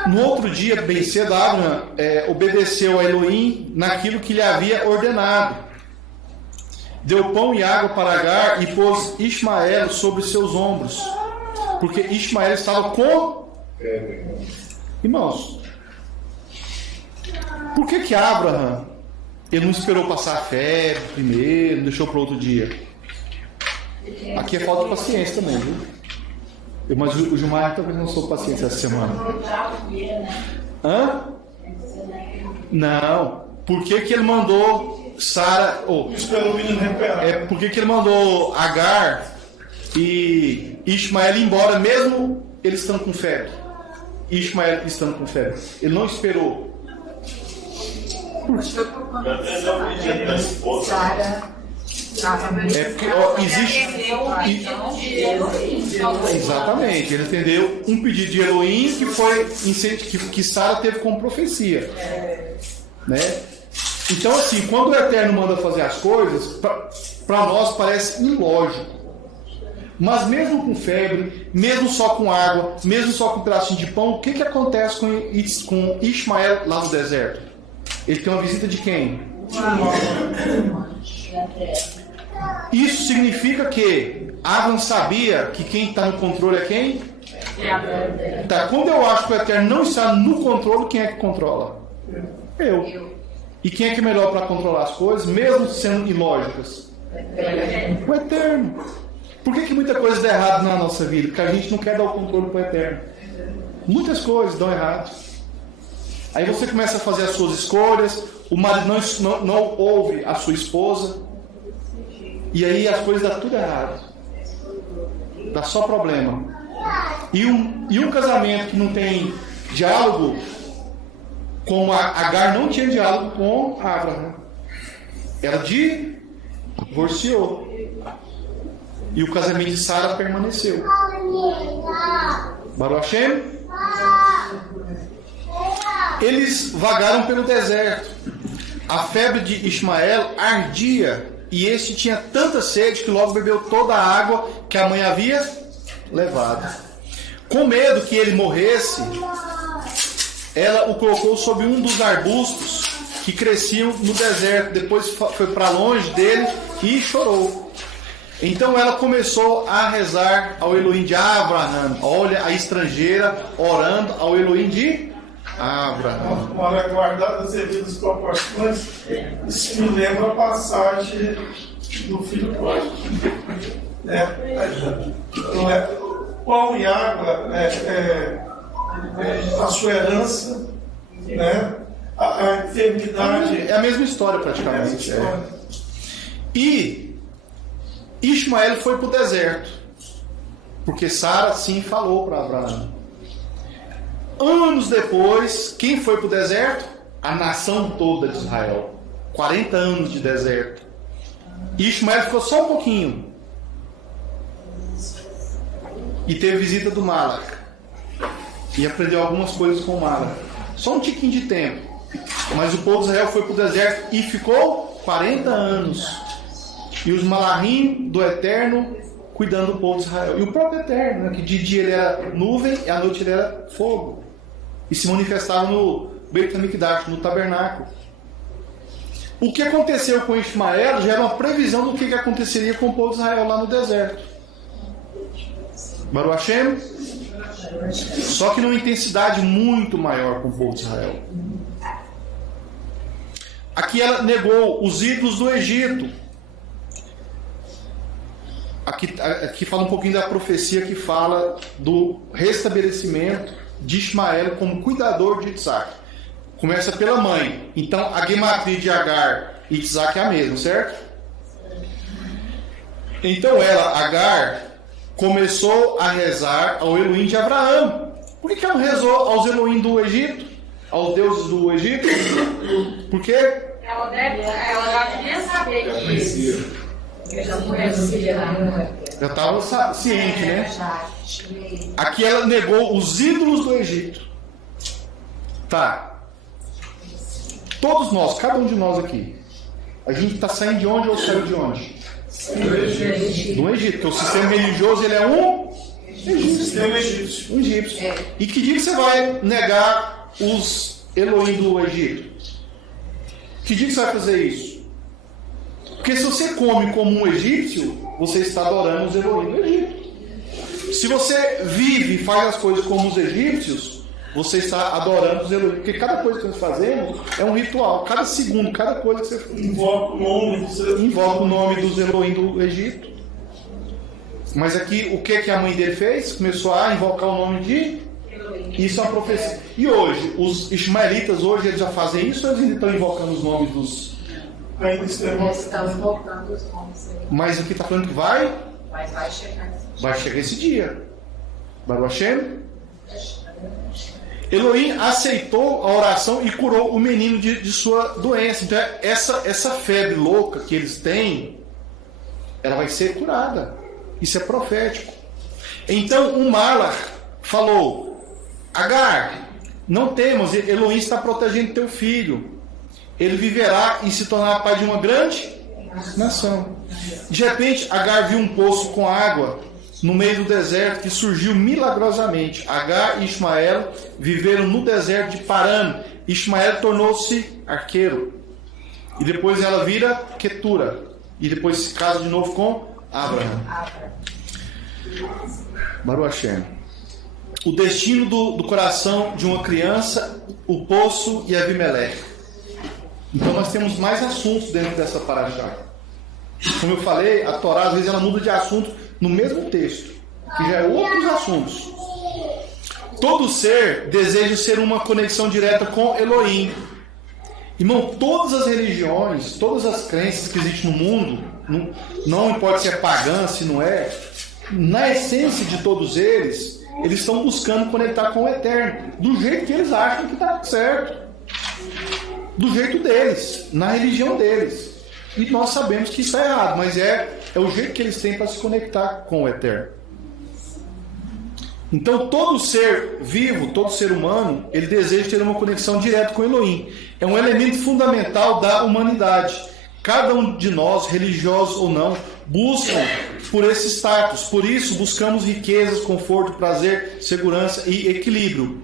No outro dia, bem cedo, Abraham obedeceu a Elohim naquilo que lhe havia ordenado. Deu pão e água para Agar e pôs Ismael sobre seus ombros, porque Ismael estava com... Irmãos, por que Abraham ele não esperou passar a febre primeiro, deixou para outro dia? Aqui é falta de paciência também, viu? Mas o Gilmar talvez não soube paciência essa semana. Hã? Não. Por que ele mandou Sara... Esperou o menino recuperar. Por que ele mandou Agar e Ismael ir embora, mesmo eles estando com febre? Ismael estando com febre. Ele não esperou. Porque existe. Exatamente, ele entendeu um pedido de Elohim que Sara teve como profecia, né? Então, assim, quando o Eterno manda fazer as coisas, para nós parece ilógico. Mas mesmo com febre, mesmo só com água, mesmo só com um pedacinho de pão, o que acontece com Ismael lá no deserto? Ele tem uma visita de quem? Isso significa que Abraham sabia que quem está no controle é quem? Tá, quando eu acho que o Eterno não está no controle, quem é que controla? Eu. E quem é que é melhor para controlar as coisas, mesmo sendo ilógicas? O Eterno. Por que muita coisa dá errado na nossa vida? Porque a gente não quer dar o controle para o Eterno. Muitas coisas dão errado. Aí você começa a fazer as suas escolhas, o marido não ouve a sua esposa, e aí as coisas dão tudo errado. Dá só problema. E um casamento que não tem diálogo, como a Agar não tinha diálogo com Abraham. Ela divorciou. E o casamento de Sara permaneceu. Baruch Hashem. Eles vagaram pelo deserto. A febre de Ismael ardia, e este tinha tanta sede que logo bebeu toda a água que a mãe havia levado. Com medo que ele morresse, ela o colocou sob um dos arbustos que cresciam no deserto. Depois foi para longe dele e chorou. Então ela começou a rezar ao Elohim de Abraham. Olha a estrangeira orando ao Elohim de Abraham. Olha, guardadas as devidas proporções, isso me lembra a passagem do filho pródigo. Pão e água a sua herança, né? A enfermidade. É a mesma história praticamente. E Ismael foi para o deserto, porque Sara sim falou para Abraão. Anos depois, quem foi para o deserto? A nação toda de Israel. 40 anos de deserto. Ismael ficou só um pouquinho. E teve visita do Malach. E aprendeu algumas coisas com o Malach. Só um tiquinho de tempo. Mas o povo de Israel foi para o deserto e ficou 40 anos. E os malachim do Eterno cuidando do povo de Israel. E o próprio Eterno, né, que de dia ele era nuvem e à noite ele era fogo. E se manifestava no Beit HaMikdash, no tabernáculo. O que aconteceu com Ismael já era uma previsão do que aconteceria com o povo de Israel lá no deserto. Baruch Hashem. Só que numa intensidade muito maior com o povo de Israel. Aqui ela negou os ídolos do Egito. Aqui fala um pouquinho da profecia que fala do restabelecimento de Ismael como cuidador de Isaac. Começa pela mãe. Então a gematria de Agar e Isaac é a mesma, certo? Então ela, Agar, começou a rezar ao Elohim de Abraão. Por que ela não rezou aos Elohim do Egito? Aos deuses do Egito? Por quê? Ela já devia saber que Já estava ciente, né? Aqui ela negou os ídolos do Egito. Tá. Todos nós, cada um de nós aqui, a gente está saindo de onde ou saiu de onde? Do Egito. Porque o sistema religioso ele é um egípcio. Um egípcio. E que dia que você vai negar os Elohim do Egito? Que dia que você vai fazer isso? Porque se você come como um egípcio, você está adorando os Elohim do Egito. Se você vive e faz as coisas como os egípcios, você está adorando os Elohim. Porque cada coisa que nós fazemos é um ritual. Cada segundo, cada coisa que você Invoca invoca o nome dos Elohim do Egito. Mas aqui, o que a mãe dele fez? Começou a invocar o nome de... Isso é uma profecia. E hoje, os ismaelitas, hoje eles já fazem isso ou eles ainda estão invocando os nomes dos... Eles estão invocando os nomes. Mas aqui está falando que vai... Mas vai chegar. Vai chegar esse dia. Baruch Hashem. Elohim aceitou a oração e curou o menino de sua doença. Então essa febre louca que eles têm, ela vai ser curada. Isso é profético. Então o Malach falou: Agar, não temas, Elohim está protegendo teu filho. Ele viverá e se tornará pai de uma grande nação. De repente Agar viu um poço com água no meio do deserto que surgiu milagrosamente. Agar e Ismael viveram no deserto de Paran. Ismael tornou-se arqueiro. E depois ela vira Quetura. E depois se casa de novo com Abraham. Baruch Hashem. O destino do coração de uma criança, o poço e Abimelech. Então nós temos mais assuntos dentro dessa paraxá. Como eu falei, a Torá às vezes ela muda de assunto no mesmo texto, que já é outros assuntos. Todo ser deseja ser uma conexão direta com Elohim. Irmão, todas as religiões, todas as crenças que existem no mundo, não importa se é pagã, se não é, na essência de todos eles estão buscando conectar com o Eterno, do jeito que eles acham que está certo, do jeito deles, na religião deles. E nós sabemos que isso é errado, mas é o jeito que eles têm para se conectar com o Eterno. Então todo ser vivo, todo ser humano, ele deseja ter uma conexão direta com Elohim. É um elemento fundamental da humanidade. Cada um de nós, religiosos ou não, buscam por esse status. Por isso buscamos riquezas, conforto, prazer, segurança e equilíbrio.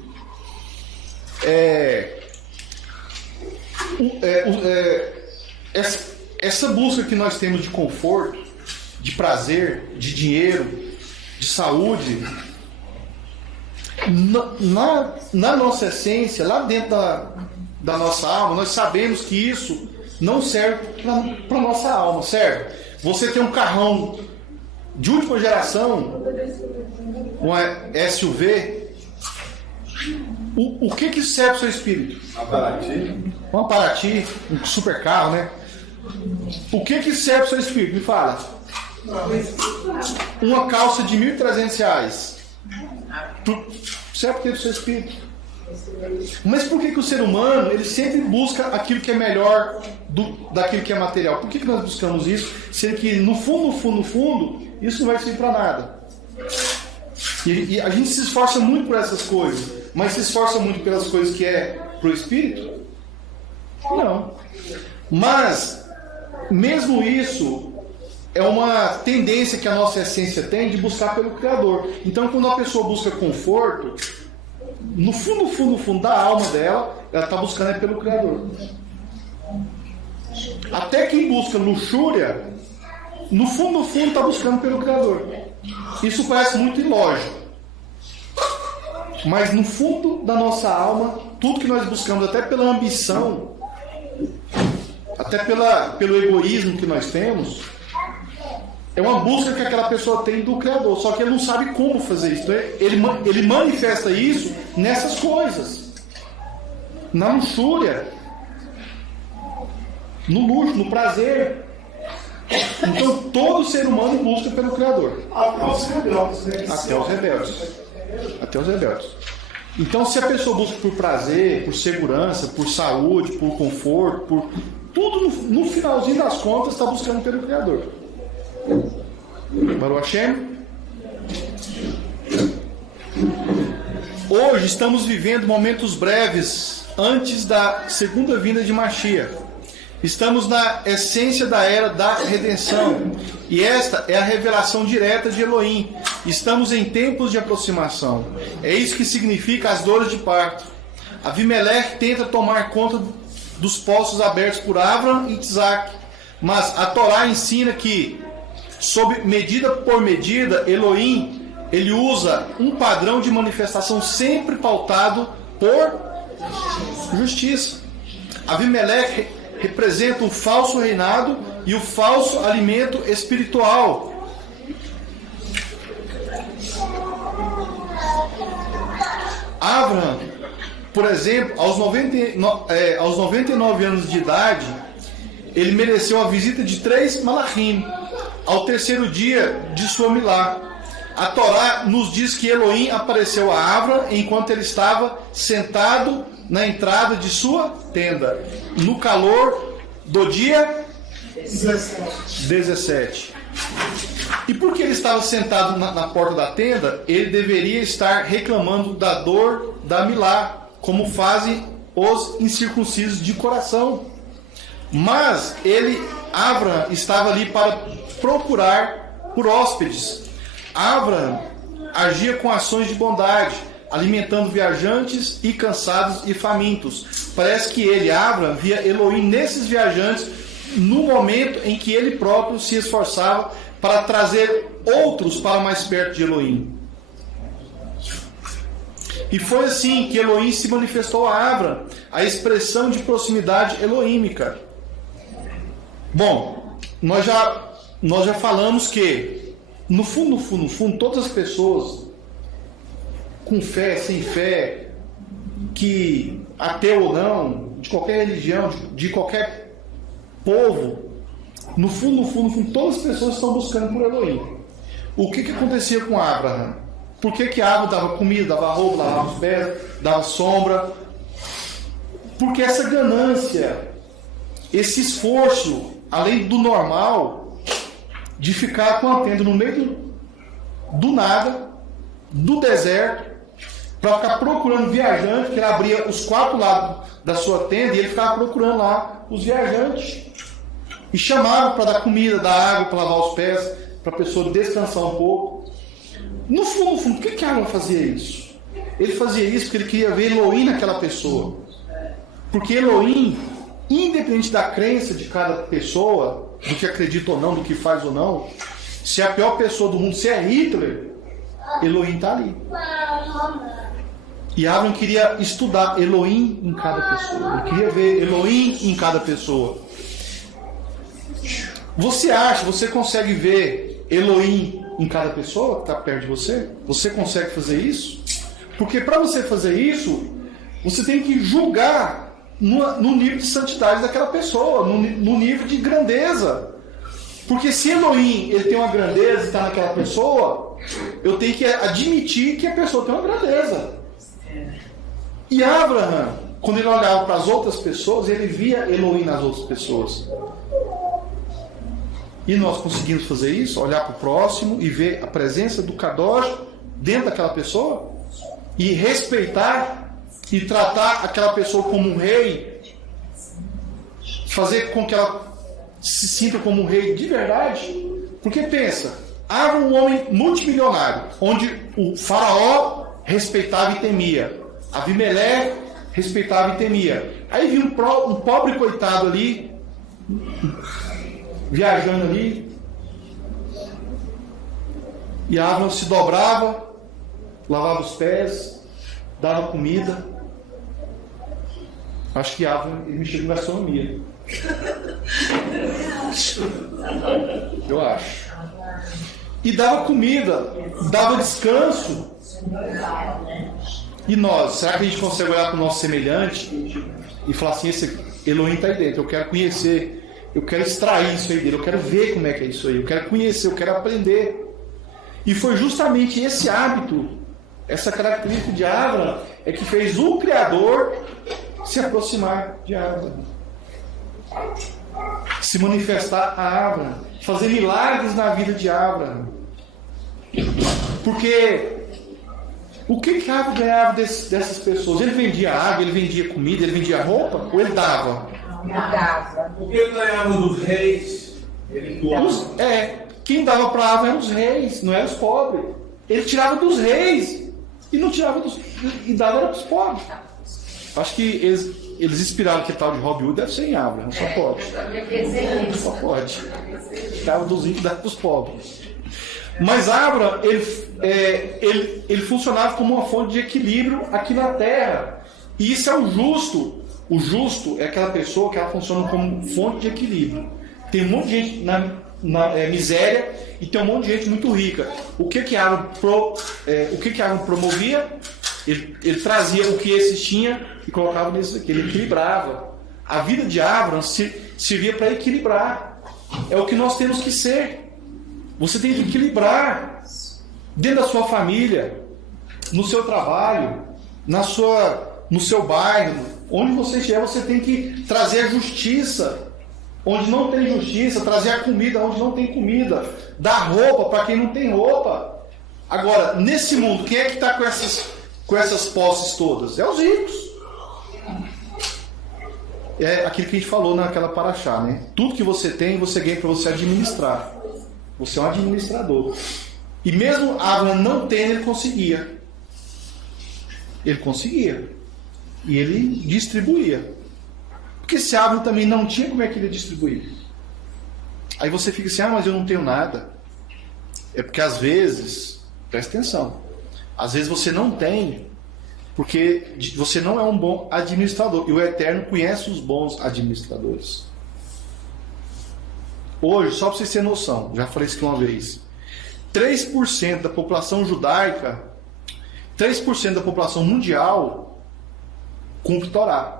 Essa busca que nós temos de conforto, de prazer, de dinheiro, de saúde, na nossa essência, lá dentro da nossa alma, nós sabemos que isso não serve para a nossa alma, serve? Você tem um carrão de última geração, uma SUV, o que serve para o seu espírito? Um Aparati, um super carro, né? O que serve para o seu espírito? Me fala. Uma calça de R$1.300. Serve para o seu espírito. Mas por que o ser humano ele sempre busca aquilo que é melhor daquilo que é material? Por que nós buscamos isso? Sendo que no fundo, isso não vai servir para nada. E a gente se esforça muito por essas coisas, mas se esforça muito pelas coisas que é para o espírito? Não. Mas, mesmo isso, é uma tendência que a nossa essência tem de buscar pelo Criador. Então, quando uma pessoa busca conforto, no fundo da alma dela, ela está buscando pelo Criador. Até quem busca luxúria, no fundo está buscando pelo Criador. Isso parece muito ilógico. Mas no fundo da nossa alma, tudo que nós buscamos, até pela ambição, até pelo egoísmo que nós temos, é uma busca que aquela pessoa tem do Criador. Só que ele não sabe como fazer isso. Ele manifesta isso nessas coisas. Na luxúria, no luxo, no prazer. Então todo ser humano busca pelo Criador. Até os rebeldes, né? Até os rebeldes. Então, se a pessoa busca por prazer, por segurança, por saúde, por conforto, por tudo, no finalzinho das contas, está buscando pelo Criador. Baruch Hashem. Hoje estamos vivendo momentos breves antes da segunda vinda de Mashiach. Estamos na essência da era da redenção. E esta é a revelação direta de Elohim. Estamos em tempos de aproximação. É isso que significa as dores de parto. Avimelech tenta tomar conta dos poços abertos por Avram e Isaac. Mas a Torá ensina que, sob medida por medida, Elohim, ele usa um padrão de manifestação sempre pautado por justiça. Avimelech representa um falso reinado e o falso alimento espiritual. Abraham, por exemplo, aos 99 anos de idade, ele mereceu a visita de 3 malachim, ao terceiro dia de sua milá. A Torá nos diz que Elohim apareceu a Abraham enquanto ele estava sentado na entrada de sua tenda, no calor do dia 17. E porque ele estava sentado na porta da tenda, ele deveria estar reclamando da dor da milá, como fazem os incircuncisos de coração. Mas Abraham estava ali para procurar por hóspedes. Abraham agia com ações de bondade, alimentando viajantes e cansados e famintos. Parece que Abraham, via Elohim nesses viajantes, no momento em que ele próprio se esforçava para trazer outros para mais perto de Elohim. E foi assim que Elohim se manifestou a Abraham, a expressão de proximidade elohímica. Bom, nós já falamos que, no fundo, todas as pessoas, com fé, sem fé, que ateu ou não, de qualquer religião, de qualquer povo, no fundo, todas as pessoas estão buscando por Elohim. O que acontecia com Abraham? Por que Abraham dava comida, dava roupa, lavava os pés, dava sombra? Porque essa ganância, esse esforço, além do normal, de ficar com a tenda no meio do nada, do deserto, para ficar procurando viajantes, que ele abria os 4 lados da sua tenda e ele ficava procurando lá os viajantes. E chamava para dar comida, dar água, para lavar os pés, para a pessoa descansar um pouco. No fundo, por que Abraham fazia isso? Ele fazia isso porque ele queria ver Elohim naquela pessoa. Porque Elohim, independente da crença de cada pessoa, do que acredita ou não, do que faz ou não, se a pior pessoa do mundo, se é Hitler, Elohim está ali. E Abraham queria estudar Elohim em cada pessoa. Ele queria ver Elohim em cada pessoa. Você consegue ver Elohim em cada pessoa que está perto de você? Você consegue fazer isso? Porque para você fazer isso, você tem que julgar no nível de santidade daquela pessoa, no nível de grandeza. Porque se Elohim ele tem uma grandeza e está naquela pessoa, eu tenho que admitir que a pessoa tem uma grandeza. E Abraham, quando ele olhava para as outras pessoas, ele via Elohim nas outras pessoas. E nós conseguimos fazer isso? Olhar para o próximo e ver a presença do Kadosh dentro daquela pessoa? E respeitar e tratar aquela pessoa como um rei? Fazer com que ela se sinta como um rei de verdade? Porque pensa, Abraham, um homem multimilionário, onde o faraó respeitava e temia. Avimelech respeitava e temia. Aí vinha um pobre coitado ali, viajando ali, e Abraham se dobrava, lavava os pés, dava comida. Acho que Abraham mexia com gastronomia. Eu acho. E dava comida, dava descanso. E nós, será que a gente consegue olhar para o nosso semelhante e falar assim, esse Elohim está aí dentro, eu quero conhecer, eu quero extrair isso aí dele, eu quero ver como é que é isso aí, eu quero conhecer, eu quero aprender. E foi justamente esse hábito Essa característica de Abraão é que fez o Criador se aproximar de Abraão, se manifestar a Abraão, fazer milagres na vida de Abraão. Porque o que Abraão ganhava dessas pessoas? Ele vendia água, ele vendia comida, ele vendia roupa, ou ele dava? O que ele ganhava dos reis, ele doava. Quem dava para Abraão eram os reis, não eram os pobres. Ele tirava dos reis e não tirava e dava para os pobres. Acho que eles inspiraram que tal de Robin Hood deve ser em Abraão, só pode. Só pode. Tirava dos ricos e dava para os pobres. Mas Abraão, ele funcionava como uma fonte de equilíbrio aqui na terra. E isso é o justo. O justo é aquela pessoa que ela funciona como fonte de equilíbrio. Tem um monte de gente na miséria e tem um monte de gente muito rica. O que Abraão promovia? Ele trazia o que esses tinham e colocava nisso aqui. Ele equilibrava. A vida de Abraão servia para equilibrar. É o que nós temos que ser. Você tem que equilibrar dentro da sua família, no seu trabalho, no seu bairro, onde você estiver, você tem que trazer a justiça onde não tem justiça, trazer a comida onde não tem comida, dar roupa para quem não tem roupa. Agora, nesse mundo, quem é que está com essas posses todas? É os ricos. É aquilo que a gente falou naquela paraxá, né? Tudo que você tem, você ganha para você administrar. Você é um administrador. E mesmo Abraão não tendo, ele conseguia. Ele conseguia. E ele distribuía. Porque se Abraão também não tinha, como é que ele ia distribuir? Aí você fica assim, mas eu não tenho nada. É porque às vezes, presta atenção, às vezes você não tem, porque você não é um bom administrador. E o Eterno conhece os bons administradores. Hoje, só para vocês terem noção, já falei isso aqui uma vez, 3% da população judaica, 3% da população mundial cumpre Torá.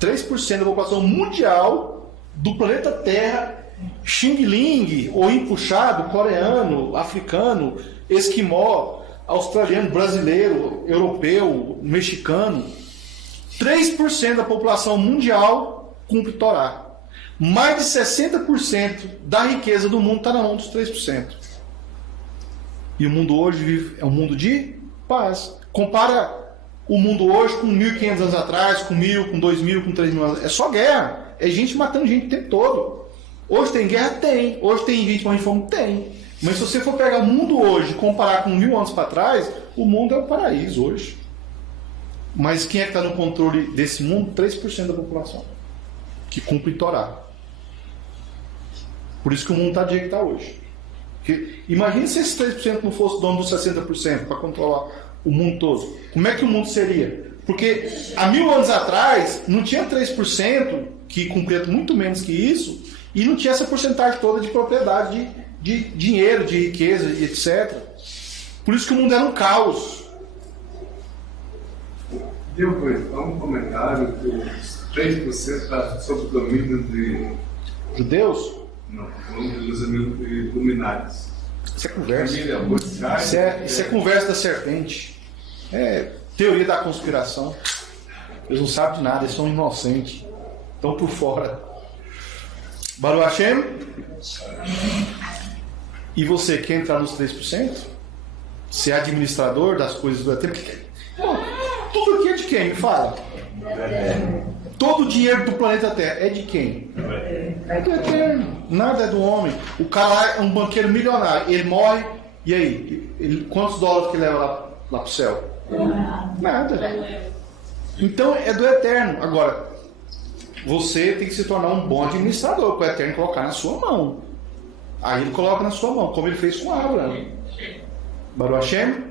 3% da população mundial do planeta Terra, Xing Ling, ou empuxado, coreano, africano, esquimó, australiano, brasileiro, europeu, mexicano, 3% da população mundial cumpre Torá. Mais de 60% da riqueza do mundo está na mão dos 3%. E o mundo hoje é um mundo de paz. Compara o mundo hoje com 1.500 anos atrás, com 1.000, com 2.000, com 3.000 anos. É só guerra. É gente matando gente o tempo todo. Hoje tem guerra? Tem. Hoje tem gente morrendo de fome? Tem. Mas se você for pegar o mundo hoje e comparar com 1.000 anos para trás, o mundo é um paraíso hoje. Mas quem é que está no controle desse mundo? 3% da população. Que cumpre Torá. Por isso que o mundo está do jeito que está hoje. Porque, imagine se esses 3% não fosse dono dos 60% para controlar o mundo todo. Como é que o mundo seria? Porque há 1.000 anos atrás não tinha 3% que cumpria muito menos que isso e não tinha essa porcentagem toda de propriedade de dinheiro, de riqueza, etc. Por isso que o mundo era um caos. Deu um comentário que os 3% está sob o domínio de judeus? Não, dos iluminados. Isso é conversa. Isso é conversa da serpente. É teoria da conspiração. Eles não sabem de nada, eles são inocentes. Estão por fora. Baruch Hashem? E você quer entrar nos 3%? Ser administrador das coisas do Eterno? Tudo aqui é de quem? Me fala. Todo o dinheiro do planeta Terra é de quem? É do Eterno. Nada é do homem. O cara lá é um banqueiro milionário. Ele morre, e aí? Quantos dólares que ele leva lá para o céu? Nada. Então é do Eterno. Agora, você tem que se tornar um bom administrador para o Eterno colocar na sua mão. Aí ele coloca na sua mão, como ele fez com Abraão. Baruch Hashem?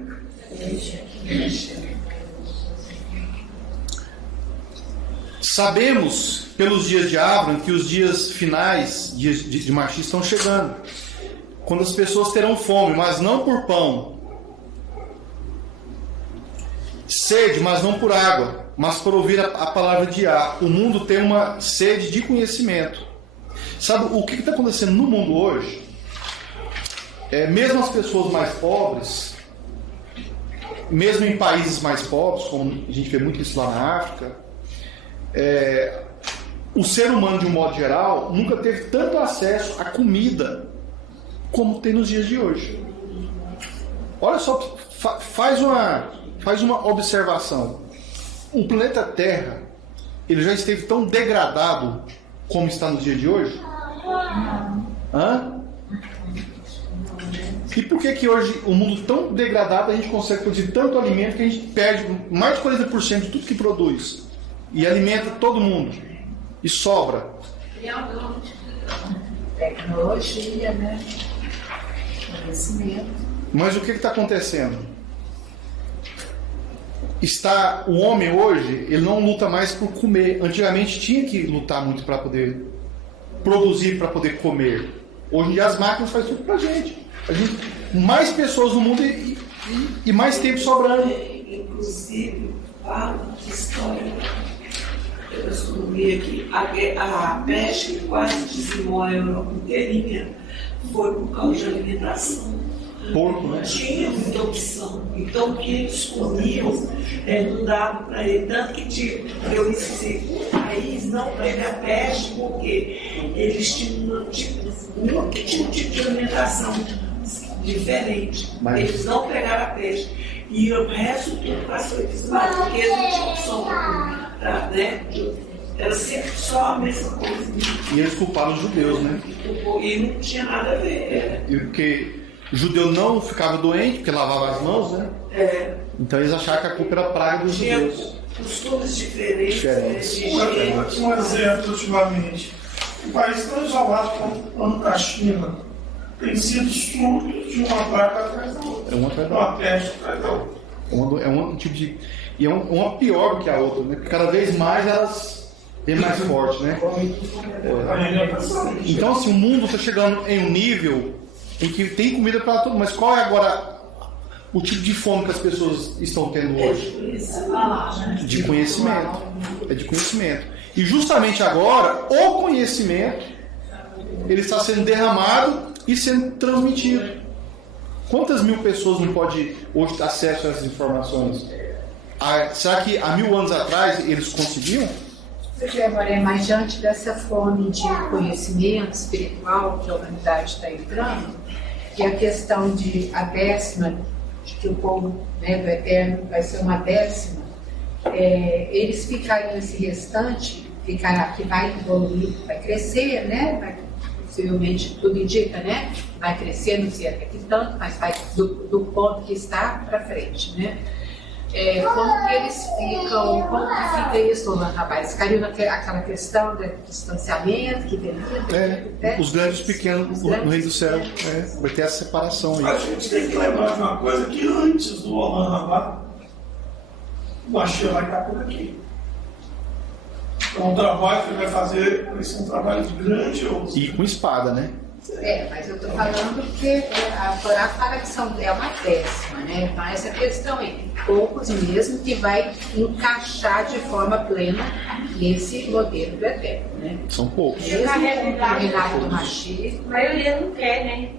Sabemos, pelos dias de Abraão, que os dias finais de Mashiach estão chegando. Quando as pessoas terão fome, mas não por pão. Sede, mas não por água, mas por ouvir a palavra de Yah. O mundo tem uma sede de conhecimento. Sabe o que está acontecendo no mundo hoje? Mesmo as pessoas mais pobres, mesmo em países mais pobres, como a gente vê muito isso lá na África, o ser humano, de um modo geral, nunca teve tanto acesso à comida como tem nos dias de hoje. Olha só, faz uma observação. O planeta Terra, ele já esteve tão degradado como está no dia de hoje? Hã? E por que hoje, o mundo tão degradado, a gente consegue produzir tanto alimento que a gente perde mais de 40% de tudo que produz? E alimenta todo mundo. E sobra. Tecnologia, né? Conhecimento. Mas o que está acontecendo? O homem hoje, ele não luta mais por comer. Antigamente tinha que lutar muito para poder produzir, para poder comer. Hoje em dia as máquinas fazem tudo para a gente. Mais pessoas no mundo e mais tempo sobrando. Inclusive, fala de história. Eu descobri que a peste que quase dizimou a Europa inteirinha foi por causa de alimentação. Porco, né? Não tinha muita opção. Então, o que eles comiam não dava para ele. Tanto que eu disse, o país não pega a peste porque eles tinham um tipo de alimentação diferente. Mas... Eles não pegaram a peste. E o resto tudo passou dizimado, porque eles não tinham opção para, né? Era sempre só a mesma coisa. E eles culparam os judeus, né? E não tinha nada a ver. Porque o judeu não ficava doente, porque lavava as mãos, né? Então eles acharam que a culpa era a praga dos judeus. Costumes diferentes. Um exemplo, ultimamente. Um país tão isolado como a China tem sido surdo de uma praga atrás da outra. Uma peste atrás da outra. É um tipo de... E é uma pior do que a outra, né? Porque cada vez mais elas vêm mais forte, né? Então, assim, o mundo está chegando em um nível em que tem comida para todo mundo. Mas qual é agora o tipo de fome que as pessoas estão tendo hoje? De conhecimento. É de conhecimento. E justamente agora, o conhecimento, ele está sendo derramado e sendo transmitido. Quantas mil pessoas não podem hoje ter acesso a essas informações? Será que há 1000 anos atrás eles conseguiam? Mas diante dessa fome de conhecimento espiritual que a humanidade está entrando, e a questão de a décima, de que o povo, né, do Eterno vai ser uma décima, eles ficariam nesse restante, que vai evoluir, vai crescer, né? Possivelmente tudo indica, né? Vai crescer, não sei até que tanto, mas vai do ponto que está para frente, né? Como que eles ficam, como que fica isso, Rolando Rapaz? Caiu naquela questão do distanciamento que tem os grandes e os pequenos no reino do céu. Vai ter essa separação aí. A gente tem que lembrar de uma coisa, que antes do Rolando Rapaz, o Mashiach vai estar por aqui. Então o trabalho que ele vai fazer vai ser um trabalho grandioso. E com espada, né? Mas eu estou falando que a Torá fala que é uma décima, né? Então essa questão aí, poucos mesmo que vai encaixar de forma plena nesse modelo do Eterno, né? São poucos. Mesmo com o reinado do Mashiach, A maioria não quer, né?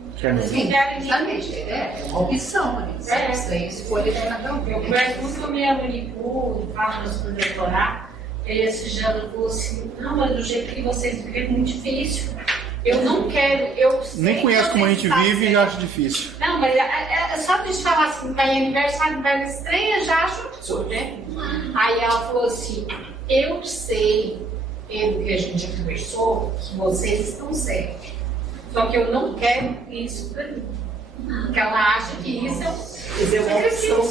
Sim, exatamente. É uma opção, né? Isso é escolha de cada um. Eu converso muito com a minha manicure, falo sobre o doutorado. Esse já falou assim: não, mas do jeito que vocês vivem é muito difícil. Eu não quero, eu sei. Nem conheço como a gente vive e já acho difícil. Não, mas só de falar assim, tá em aniversário da estranha, já acho absurdo, né? Aí ela falou assim: eu sei, pelo que a gente já conversou, que vocês estão certos. Só que eu não quero isso pra mim. Porque ela acha que isso é uma opção.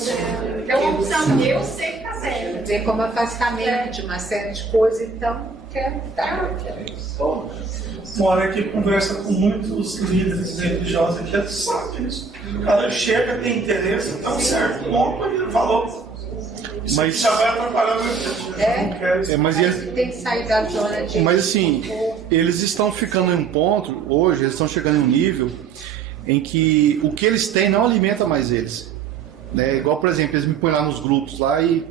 É uma opção, eu sei que tá certo. Ver como afastamento de uma série de coisas, então, quero dar. Uma hora que conversa com muitos líderes religiosos aqui, sabe isso. O cara chega, tem interesse, então certo, bom, ele falou. Mas já vai atrapalhar o meu mas tem que sair da zona de... Mas assim, eles estão ficando em um ponto, hoje, eles estão chegando em um nível em que o que eles têm não alimenta mais eles. Né? Igual, por exemplo, eles me põem lá nos grupos lá e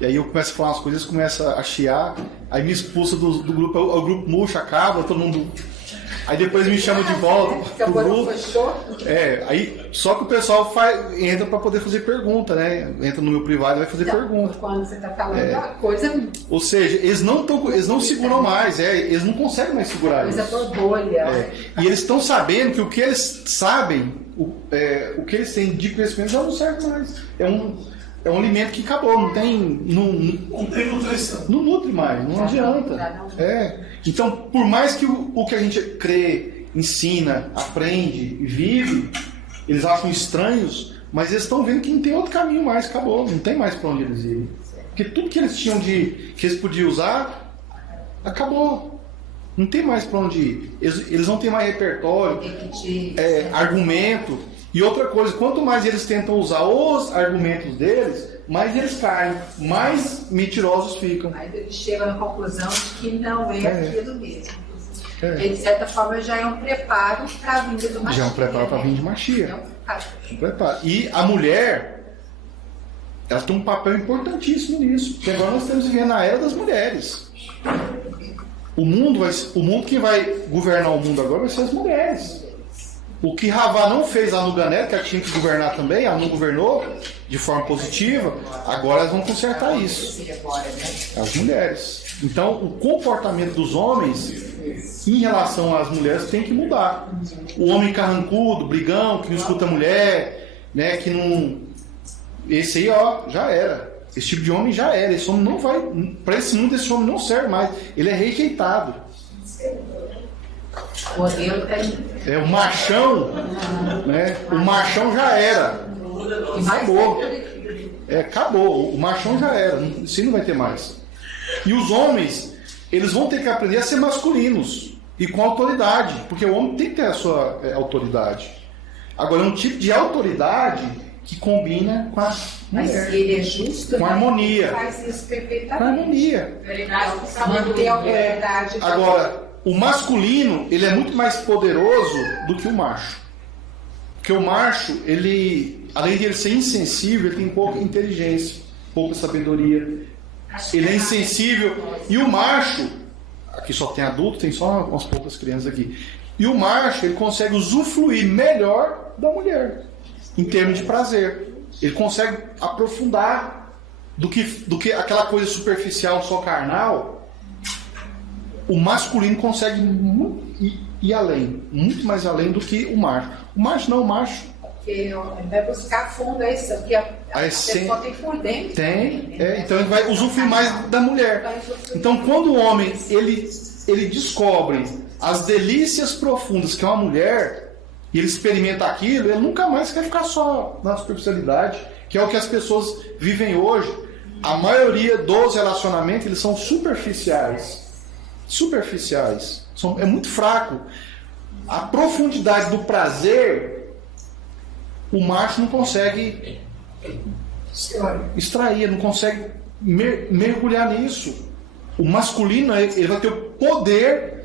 aí eu começo a falar umas coisas, eles começam a chiar, aí me expulsa do grupo, o grupo murcha, acaba, todo mundo Aí depois me chamam de volta pro grupo. Aí só que o pessoal entra para poder fazer pergunta, né? Entra no meu privado e vai fazer pergunta. Quando você está falando uma coisa. Ou seja, eles não seguram mais, eles não conseguem mais segurar isso. Coisa por bolha. E eles estão sabendo que o que eles sabem, o que eles têm de conhecimento já não serve mais. É um alimento que acabou, não tem nutrição. Não nutre mais, não adianta. Então, por mais que o que a gente crê, ensina, aprende e vive, eles acham estranhos, mas eles estão vendo que não tem outro caminho mais, acabou, não tem mais para onde eles irem. Porque tudo que eles tinham que eles podiam usar, acabou. Não tem mais para onde ir. Eles não têm mais repertório, argumento. E outra coisa, quanto mais eles tentam usar os argumentos deles, mais eles caem, mais mentirosos ficam. Mas eles chegam na conclusão de que não é aquilo mesmo. E, de certa forma, já é um preparo para a vinda do Mashiach. Já é um preparo para a vinda de Mashiach. E a mulher, ela tem um papel importantíssimo nisso. Porque agora nós estamos vivendo a era das mulheres. O mundo que vai governar o mundo agora vai ser as mulheres. O que Ravá não fez lá no Gané, que ela tinha que governar também, ela não governou de forma positiva, agora elas vão consertar isso. As mulheres. Então, o comportamento dos homens em relação às mulheres tem que mudar. O homem carrancudo, brigão, que não escuta a mulher, né, que não... Esse aí, já era. Esse tipo de homem já era. Esse homem não vai... Para esse mundo, esse homem não serve mais. Ele é rejeitado. O machão, né? O machão já era. Acabou. Acabou. O machão já era. Isso não vai ter mais. E os homens, eles vão ter que aprender a ser masculinos e com autoridade, porque o homem tem que ter a sua autoridade. Agora, é um tipo de autoridade que combina com a mulher. Mas ele é justo, com harmonia. Faz isso perfeitamente. Com harmonia. Manter a autoridade. Agora, o masculino, ele é muito mais poderoso do que o macho. Porque o macho, ele, além de ele ser insensível, ele tem pouca inteligência, pouca sabedoria. Ele é insensível. E o macho, aqui só tem adulto, tem só umas poucas crianças aqui. E o macho, ele consegue usufruir melhor da mulher, em termos de prazer. Ele consegue aprofundar do que aquela coisa superficial, só carnal. O masculino consegue ir além, muito mais além do que o macho. O macho não, o macho. Porque ele vai buscar fundo isso, porque a pessoa tem por dentro. Então ele vai usufruir mais da mulher. Então quando o homem ele descobre as delícias profundas que é uma mulher, e ele experimenta aquilo, ele nunca mais quer ficar só na superficialidade, que é o que as pessoas vivem hoje. A maioria dos relacionamentos, eles são superficiais. É muito fraco. A profundidade do prazer, o macho não consegue extrair, não consegue mergulhar nisso. O masculino, ele vai ter o poder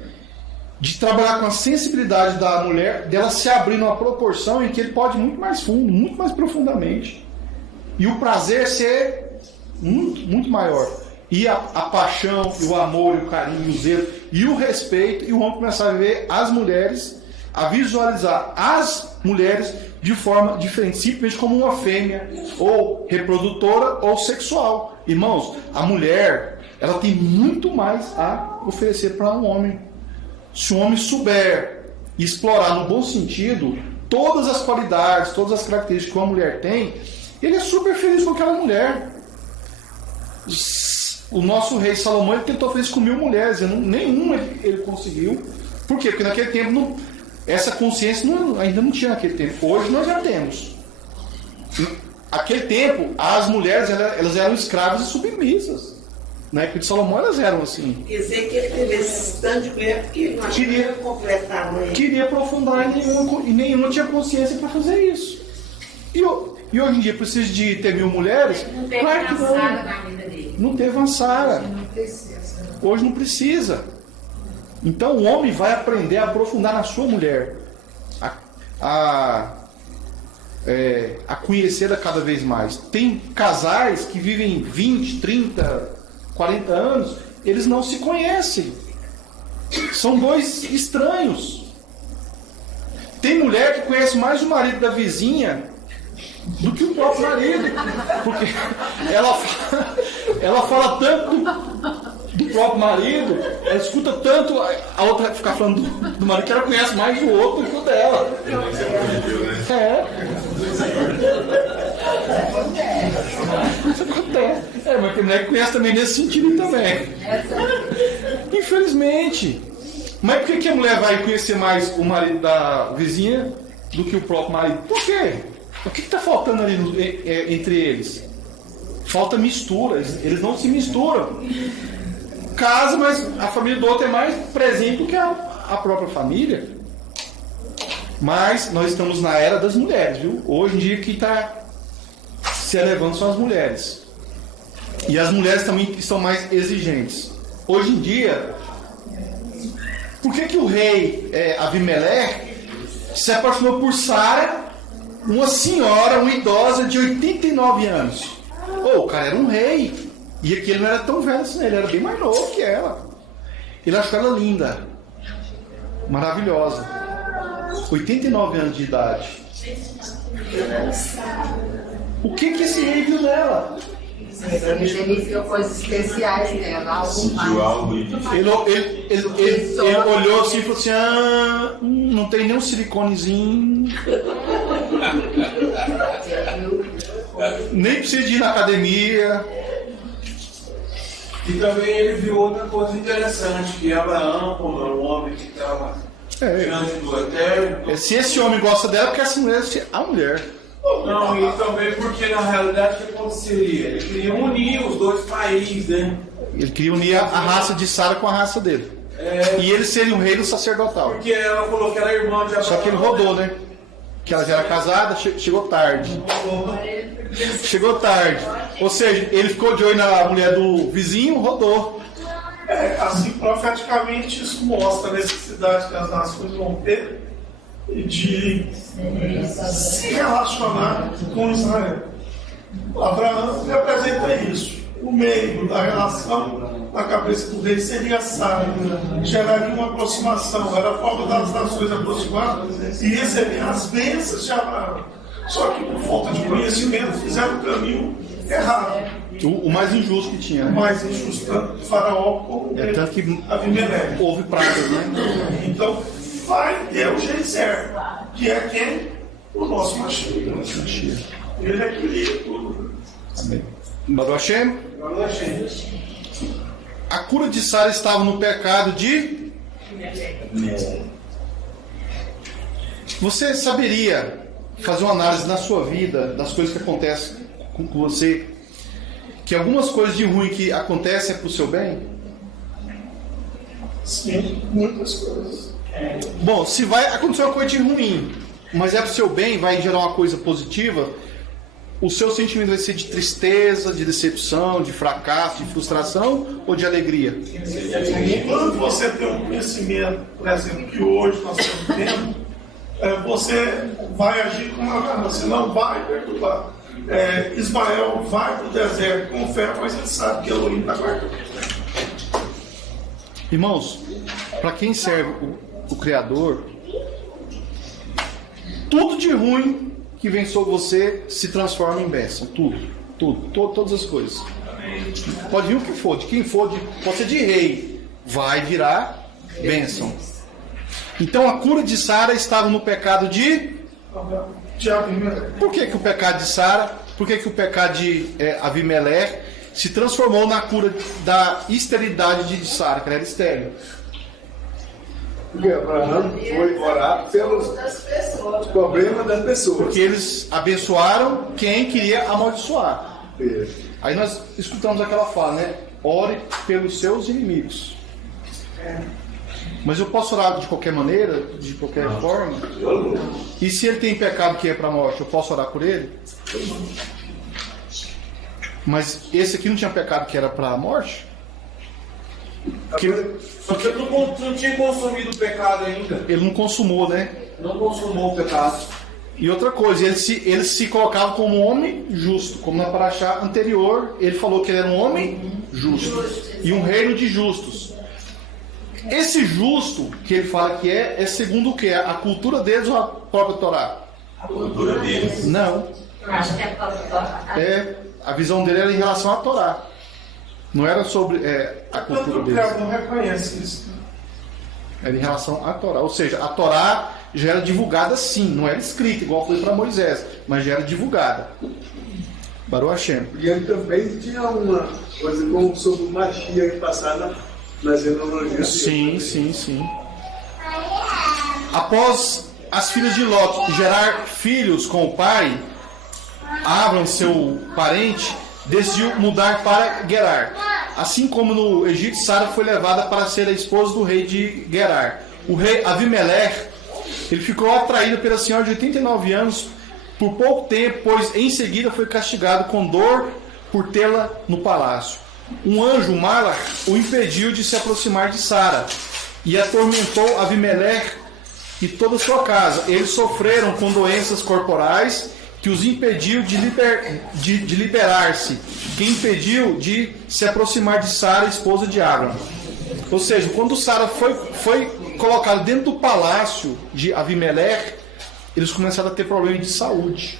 de trabalhar com a sensibilidade da mulher, dela se abrir numa proporção em que ele pode ir muito mais fundo, muito mais profundamente. E o prazer ser muito, muito maior. E a paixão, e o amor, e o carinho, e o zelo, e o respeito, e o homem começar a ver as mulheres, a visualizar as mulheres de forma diferente, simplesmente como uma fêmea, ou reprodutora, ou sexual. Irmãos, a mulher, ela tem muito mais a oferecer para um homem. Se o homem souber explorar no bom sentido todas as qualidades, todas as características que uma mulher tem, ele é super feliz com aquela mulher. O nosso rei Salomão, ele tentou fazer isso com 1000 mulheres, nenhuma ele conseguiu. Por quê? Porque naquele tempo essa consciência ainda não tinha naquele tempo. Hoje nós já temos. Naquele tempo, as mulheres elas eram escravas e submissas. Na época de Salomão elas eram assim. Quer dizer que ele teve esse tanto de mulher porque ele não queria completar, né? Queria aprofundar e nenhuma tinha consciência para fazer isso. E hoje em dia precisa de ter 1000 mulheres? Não teve Sara na vida dele. Não teve uma Sara. Hoje não precisa. Então o homem vai aprender a aprofundar na sua mulher. A conhecê-la cada vez mais. Tem casais que vivem 20, 30, 40 anos, eles não se conhecem. São dois estranhos. Tem mulher que conhece mais o marido da vizinha do que o próprio marido. Porque ela fala tanto do próprio marido, ela escuta tanto a outra ficar falando do marido, que ela conhece mais do outro do que o dela. Isso acontece. Mas tem mulher que conhece também nesse sentido também. Infelizmente. Mas por que a mulher vai conhecer mais o marido da vizinha do que o próprio marido? Por quê? O que está faltando ali entre eles? Falta mistura, eles não se misturam. Casa, mas a família do outro é mais presente do que a própria família. Mas nós estamos na era das mulheres, viu? Hoje em dia quem está se elevando são as mulheres. E as mulheres também estão mais exigentes. Hoje em dia, por que o rei Abimeleque se apaixonou por Sara, uma senhora, uma idosa de 89 anos? O cara era um rei. E aqui ele não era tão velho assim, ele era bem mais novo que ela. Ele achou ela linda, maravilhosa. 89 anos de idade. O que esse rei viu nela? Ele viu coisas especiais nela. Ele olhou assim e falou assim: não tem nenhum siliconezinho. Nem precisa de ir na academia. E também ele viu outra coisa interessante, que Abraão, como era um homem que estava diante do Eterno. Se esse homem gosta dela, porque essa mulher é a mulher. Não, e também porque na realidade o que aconteceria? Ele queria unir os dois países, né? Ele queria unir a raça de Sara com a raça dele. E ele seria um reino sacerdotal. Porque ela falou que era irmã de Abraão. Só que ele rodou, né? Que ela já era casada, chegou tarde. Chegou tarde. Ou seja, ele ficou de olho na mulher do vizinho, rodou. Assim, profeticamente, isso mostra a necessidade que as nações vão ter de se relacionar com Israel. Abraão representa isso. O meio da relação na cabeça do rei seria Sara. Geraria uma aproximação, era a forma das nações aproximar e receber as bênçãos de Abraão. Só que por falta de conhecimento fizeram o caminho errado. O mais injusto que tinha, né? O mais injusto, tanto do faraó como tanto que Abimeleque. Houve pragas, né? Então, vai ter o jeito certo, que é quem? O nosso Mashiach. Ele equilibra tudo. Amém. Baruch Hashem. A cura de Sara estava no pecado de... Você saberia fazer uma análise na sua vida, das coisas que acontecem com você, que algumas coisas de ruim que acontecem é para o seu bem? Sim, muitas coisas. Bom, se vai acontecer uma coisa de ruim, mas é para o seu bem, vai gerar uma coisa positiva, o seu sentimento vai ser de tristeza, de decepção, de fracasso, de frustração ou de alegria? Quando você tem um conhecimento, por exemplo, que hoje nós estamos tendo, você vai agir com uma forma, você não vai perturbar. Ismael vai para o deserto com fé, mas ele sabe que Elohim está guardando. Irmãos, para quem serve o Criador, tudo de ruim que vem sobre você se transforma em bênção. Todas as coisas. Pode vir o que for, de quem for, pode ser de rei, vai virar bênção. Então a cura de Sara estava no pecado de... Por que o pecado de Sara, por que o pecado de Abimeleque se transformou na cura da esterilidade de Sara, que ela era estéril? Porque Abraão foi orar pelos problemas das pessoas. Porque eles abençoaram quem queria amaldiçoar. Aí nós escutamos aquela fala, né? Ore pelos seus inimigos. Mas eu posso orar de qualquer maneira, de qualquer forma? E se ele tem pecado que é para a morte, eu posso orar por ele? Mas esse aqui não tinha pecado que era para a morte? Porque não tinha consumido o pecado ainda. Ele não consumou, né? Não consumou o pecado. E outra coisa, ele se colocava como um homem justo. Como na paraxá anterior, ele falou que ele era um homem justo. E um reino de justos. Esse justo que ele fala que é segundo o que? A cultura deles ou a própria Torá? A cultura deles. Não. Eu acho que é por causa do Torá. A visão dele era em relação à Torá. Não era sobre a cultura O deles. criador reconhece isso. Era em relação à Torá. Ou seja, a Torá já era divulgada sim, não era escrita igual foi para Moisés, mas já era divulgada. Baruch Hashem. E ele também tinha uma coisa como sobre o Mashiach passada nas genealogias. Sim. Após as filhas de Lot gerar filhos com o pai, Abram, seu parente, decidiu mudar para Gerar. Assim como no Egito, Sara foi levada para ser a esposa do rei de Gerar. O rei Avimelech, ele ficou atraído pela senhora de 89 anos por pouco tempo, pois em seguida foi castigado com dor por tê-la no palácio. Um anjo, Malach, o impediu de se aproximar de Sara e atormentou Avimelech e toda a sua casa. Eles sofreram com doenças corporais que os impediu de liberar-se, que impediu de se aproximar de Sara, esposa de Abram. Ou seja, quando Sara foi colocada dentro do palácio de Avimelech, eles começaram a ter problema de saúde.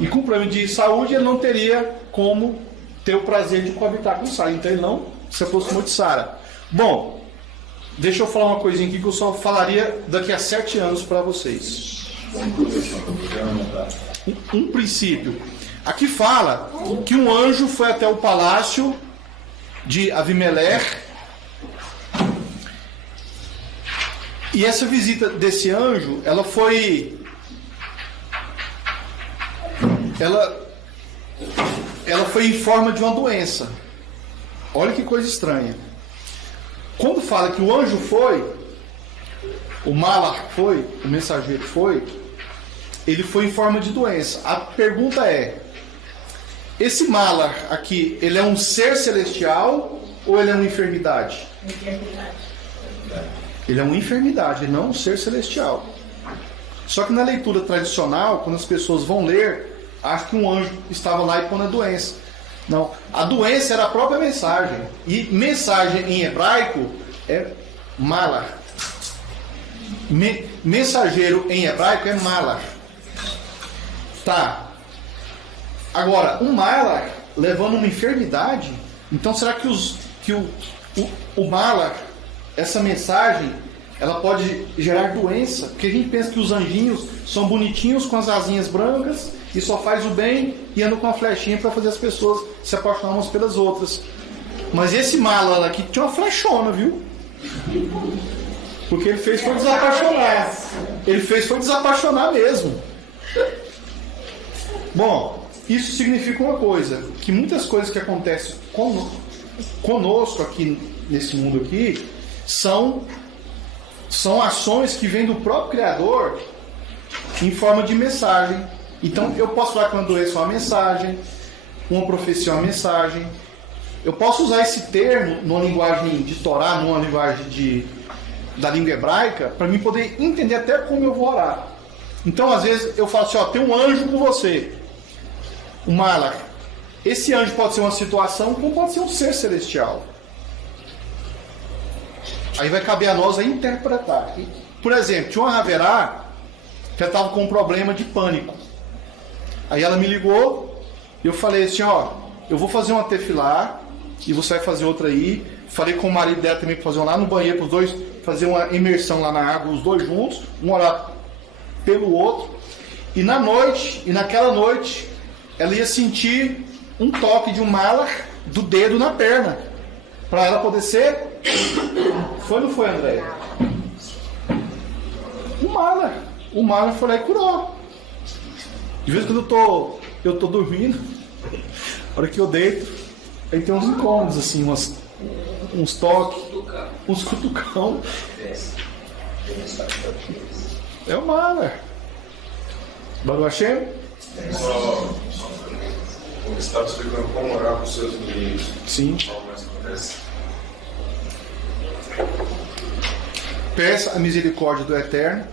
E com problema de saúde, ele não teria como ter o prazer de coabitar com Sara. Então ele não se aproximou de Sara. Bom, deixa eu falar uma coisinha aqui que eu só falaria daqui a 7 anos para vocês. Um princípio. Aqui fala que um anjo foi até o palácio de Avimelech. E essa visita desse anjo, ela foi em forma de uma doença. Olha que coisa estranha. Quando fala que o anjo foi, o Malach foi, o mensageiro foi, ele foi em forma de doença. A pergunta é: esse Malach aqui, ele é um ser celestial ou ele é uma enfermidade? Ele é uma enfermidade, ele não é um ser celestial. Só que na leitura tradicional, quando as pessoas vão ler, acham que um anjo estava lá e pondo a doença. Não, a doença era a própria mensagem. E mensagem em hebraico é Malach. Mensageiro em hebraico é Malach. Tá. Agora, um Malach levando uma enfermidade, então será que o Malach, essa mensagem, ela pode gerar doença? Porque a gente pensa que os anjinhos são bonitinhos com as asinhas brancas e só faz o bem e andam com a flechinha para fazer as pessoas se apaixonar umas pelas outras. Mas esse Malach aqui tinha uma flechona, viu? Porque ele fez foi desapaixonar. Ele fez foi desapaixonar mesmo. Bom, isso significa uma coisa, que muitas coisas que acontecem conosco aqui nesse mundo aqui são ações que vêm do próprio Criador em forma de mensagem. Então eu posso falar que uma doença é uma mensagem, uma profecia é uma mensagem. Eu posso usar esse termo numa linguagem de Torá, numa linguagem da língua hebraica, para mim poder entender até como eu vou orar. Então às vezes eu falo assim, ó, tem um anjo com você, o Malach. Esse anjo pode ser uma situação, como pode ser um ser celestial. Aí vai caber a nós a interpretar. Por exemplo, tinha uma Haverá que ela estava com um problema de pânico. Aí ela me ligou e eu falei assim, ó, eu vou fazer uma tefilá e você vai fazer outra aí. Falei com o marido dela também para fazer uma lá no banheiro, para os dois fazer uma imersão lá na água, os dois juntos, um orar pelo outro. E naquela noite, ela ia sentir um toque de um Malach do dedo na perna, para ela poder ser. Foi ou não foi, André? O Malach foi lá e curou. De vez em quando eu tô dormindo, a hora que eu deito, aí tem uns incômodos assim, uns toques, uns cutucão. É o Malach. Baruch Hashem? Você estava explicando como orar com os seus inimigos. Sim. Como isso acontece? Peça a misericórdia do Eterno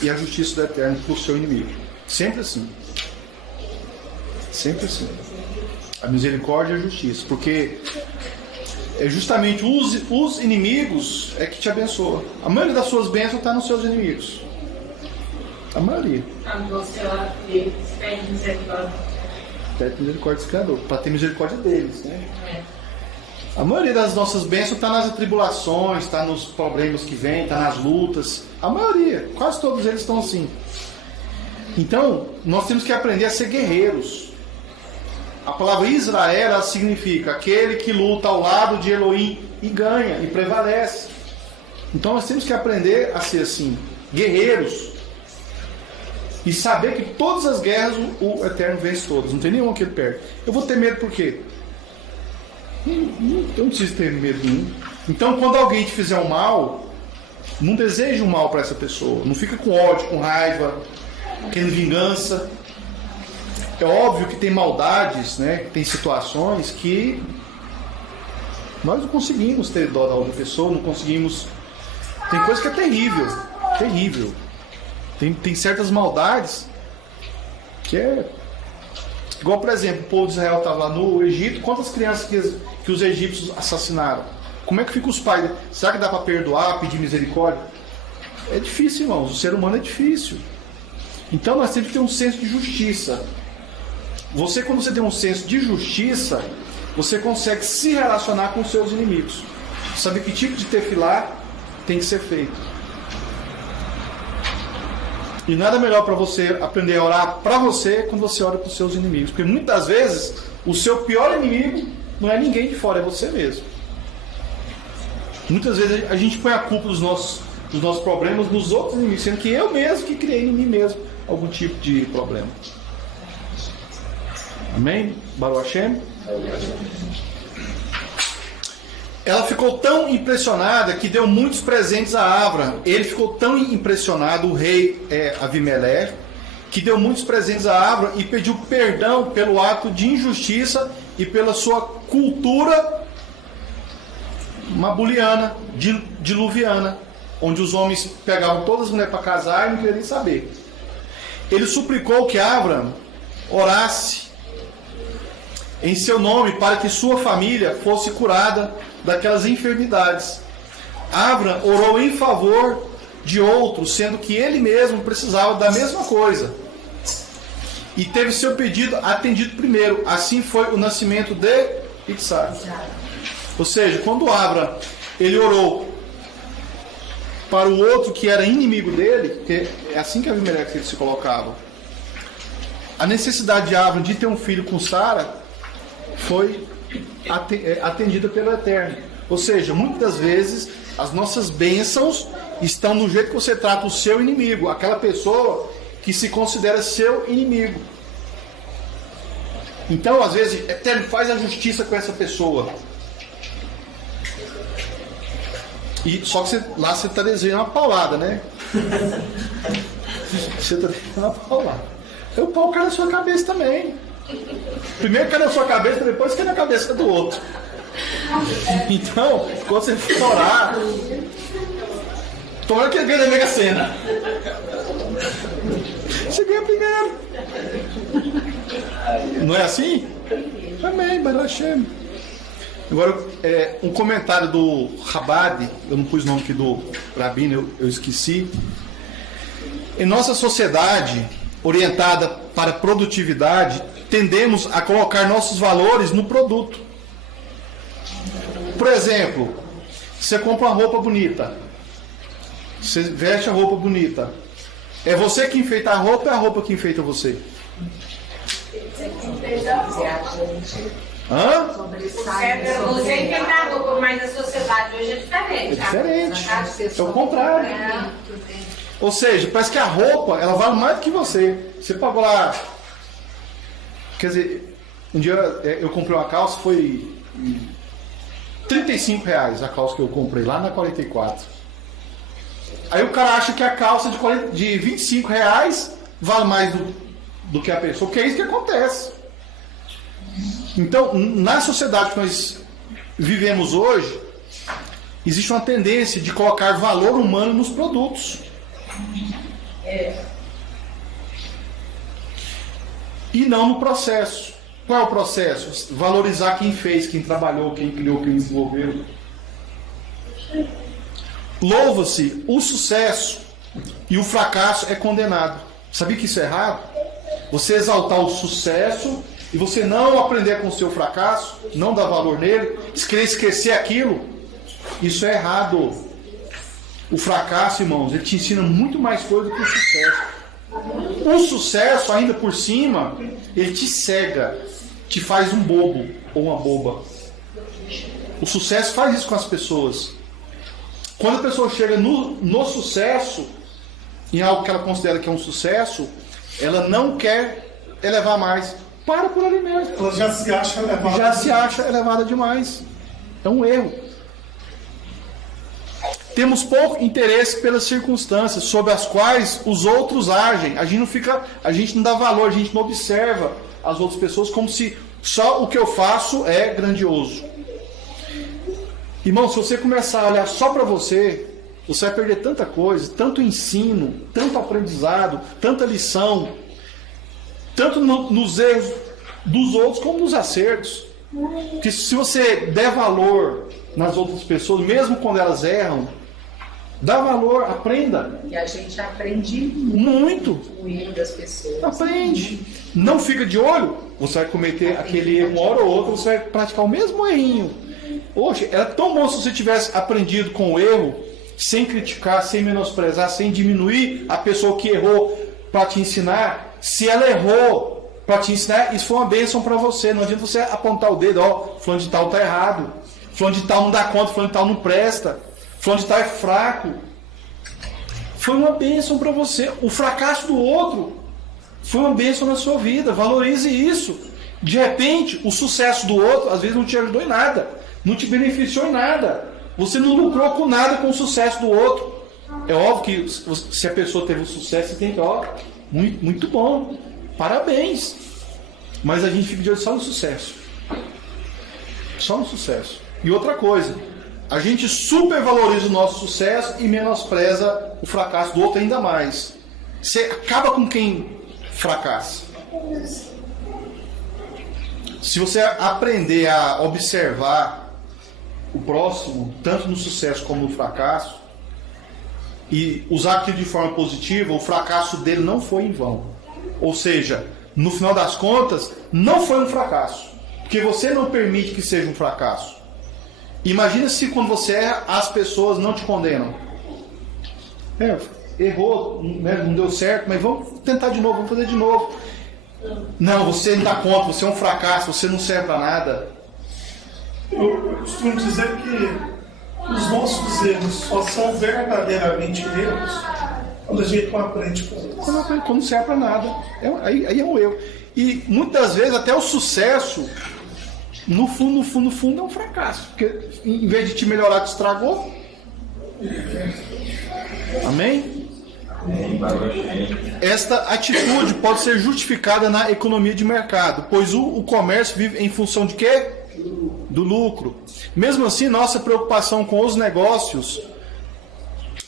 e a justiça do Eterno para o seu inimigo. Sempre assim. Sempre assim. A misericórdia e a justiça. Porque é justamente os inimigos é que te abençoa. A maioria das suas bênçãos está nos seus inimigos. A maioria. Quando você ora por eles, pede misericórdia. Pede misericórdia do Criador, para ter misericórdia deles, né? A maioria das nossas bênçãos está nas atribulações, está nos problemas que vêm, está nas lutas. A maioria, quase todos eles estão assim. Então, nós temos que aprender a ser guerreiros. A palavra Israel, ela significa aquele que luta ao lado de Elohim e ganha, e prevalece. Então nós temos que aprender a ser assim, guerreiros. E saber que todas as guerras o Eterno vence todas. Não tem nenhuma que ele perde. Eu vou ter medo por quê? Eu não preciso ter medo nenhum. Então quando alguém te fizer um mal, não deseje um mal para essa pessoa. Não fica com ódio, com raiva, querendo vingança. É óbvio que tem maldades, né? Tem situações que nós não conseguimos ter dó da outra pessoa, não conseguimos. Tem coisa que é terrível, terrível. Tem certas maldades que é igual, por exemplo, o povo de Israel estava lá no Egito. Quantas crianças que os egípcios assassinaram? Como é que ficam os pais? Será que dá para perdoar, pedir misericórdia? É difícil, irmãos. O ser humano é difícil. Então nós temos que ter um senso de justiça. Quando você tem um senso de justiça, você consegue se relacionar com os seus inimigos. Saber que tipo de tefilá tem que ser feito. E nada melhor para você aprender a orar para você quando você ora para os seus inimigos. Porque muitas vezes o seu pior inimigo não é ninguém de fora, é você mesmo. Muitas vezes a gente põe a culpa dos nossos problemas nos outros inimigos, sendo que eu mesmo que criei em mim mesmo algum tipo de problema. Amém? Baruch Hashem? Ela ficou tão impressionada que deu muitos presentes a Abraham. Ele ficou tão impressionado, o rei Avimelech, que deu muitos presentes a Abraham e pediu perdão pelo ato de injustiça e pela sua cultura mabuliana, diluviana, onde os homens pegavam todas as mulheres para casar e não queriam saber. Ele suplicou que Abraham orasse em seu nome para que sua família fosse curada daquelas enfermidades. Abraham orou em favor de outros, sendo que ele mesmo precisava da mesma coisa. E teve seu pedido atendido primeiro. Assim foi o nascimento de Isaac. Ou seja, quando Abraham ele orou para o outro que era inimigo dele, porque é assim que Abimelech se colocava. A necessidade de Abraham de ter um filho com Sara foi atendida pelo Eterno. Ou seja, muitas vezes as nossas bênçãos estão no jeito que você trata o seu inimigo, aquela pessoa que se considera seu inimigo. Então, às vezes, Eterno, faz a justiça com essa pessoa. E só que lá você está desejando uma paulada, né? Você está desejando uma paulada. Aí o pau cai na sua cabeça também. Primeiro cai na sua cabeça, depois cai na cabeça do outro. Então, quando você for orar, toma que ele ganha da Mega Sena. Você ganha primeiro. Não é assim? Amém, Baruch Hashem. Agora, um comentário do Rabad, eu não pus o nome aqui do Rabino, eu esqueci. Em nossa sociedade orientada para produtividade, tendemos a colocar nossos valores no produto. Por exemplo, você compra uma roupa bonita, você veste a roupa bonita. É você que enfeita a roupa ou é a roupa que enfeita você? Hã? Você enfeitar a roupa, mas a sociedade hoje é diferente. É diferente. É o contrário. Ou seja, parece que a roupa ela vale mais do que você. Você pagou lá. Quer dizer, um dia eu comprei uma calça, foi R$35 a calça que eu comprei lá na 44. Aí o cara acha que a calça de R$25 vale mais do que a pessoa, porque é isso que acontece. Então, na sociedade que nós vivemos hoje, existe uma tendência de colocar valor humano nos produtos. E não no processo. Qual é o processo? Valorizar quem fez, quem trabalhou, quem criou, quem desenvolveu. Louva-se o sucesso e o fracasso é condenado. Sabia que isso é errado? Você exaltar o sucesso e você não aprender com o seu fracasso, não dar valor nele, querer esquecer aquilo, isso é errado. O fracasso, irmãos, ele te ensina muito mais coisa do que o sucesso. O sucesso, ainda por cima, ele te cega, te faz um bobo ou uma boba. O sucesso faz isso com as pessoas. Quando a pessoa chega no sucesso, em algo que ela considera que é um sucesso, ela não quer elevar mais. Para por ali mesmo. Ela já se acha elevada. Já se acha elevada demais. É um erro. Temos pouco interesse pelas circunstâncias sobre as quais os outros agem. A gente não dá valor, a gente não observa as outras pessoas como se só o que eu faço é grandioso. Irmão, se você começar a olhar só para você vai perder tanta coisa, tanto ensino, tanto aprendizado, tanta lição, tanto nos erros dos outros como nos acertos. Porque se você der valor nas outras pessoas, mesmo quando elas erram, dá valor, aprenda. E a gente aprende muito com o erro das pessoas. Aprende. Não fica de olho, você vai cometer aquele erro uma hora ou outra, você vai praticar o mesmo errinho. Poxa, era tão bom se você tivesse aprendido com o erro, sem criticar, sem menosprezar, sem diminuir a pessoa que errou para te ensinar. Se ela errou para te ensinar, isso foi uma bênção para você. Não adianta você apontar o dedo, ó, fulano de tal está errado, fulano de tal não dá conta, fulano de tal não presta, fulano de tal é fraco. Foi uma bênção para você. O fracasso do outro foi uma bênção na sua vida. Valorize isso. De repente, o sucesso do outro às vezes não te ajudou em nada, não te beneficiou em nada. Você não lucrou com nada com o sucesso do outro. É óbvio que se a pessoa teve um sucesso, você tem que, ó, muito bom, parabéns. Mas a gente fica de olho só no sucesso. Só no sucesso. E outra coisa, a gente supervaloriza o nosso sucesso e menospreza o fracasso do outro ainda mais. Você acaba com quem fracassa. Se você aprender a observar o próximo, tanto no sucesso como no fracasso, e usar aquilo de forma positiva, o fracasso dele não foi em vão. Ou seja, no final das contas, não foi um fracasso, porque você não permite que seja um fracasso. Imagina se quando você erra, as pessoas não te condenam. Errou, né, não deu certo, mas vamos tentar de novo, vamos fazer de novo. Não, você não dá conta, você é um fracasso, você não serve para nada. Eu costumo dizer que os nossos erros só são verdadeiramente erros quando a gente não aprende com eles. Quando não serve para nada. Aí é um erro. E muitas vezes até o sucesso, no fundo é um fracasso. Porque em vez de te melhorar, te estragou. Amém? Esta atitude pode ser justificada na economia de mercado, pois o comércio vive em função de quê? Do lucro. Mesmo assim, nossa preocupação com os negócios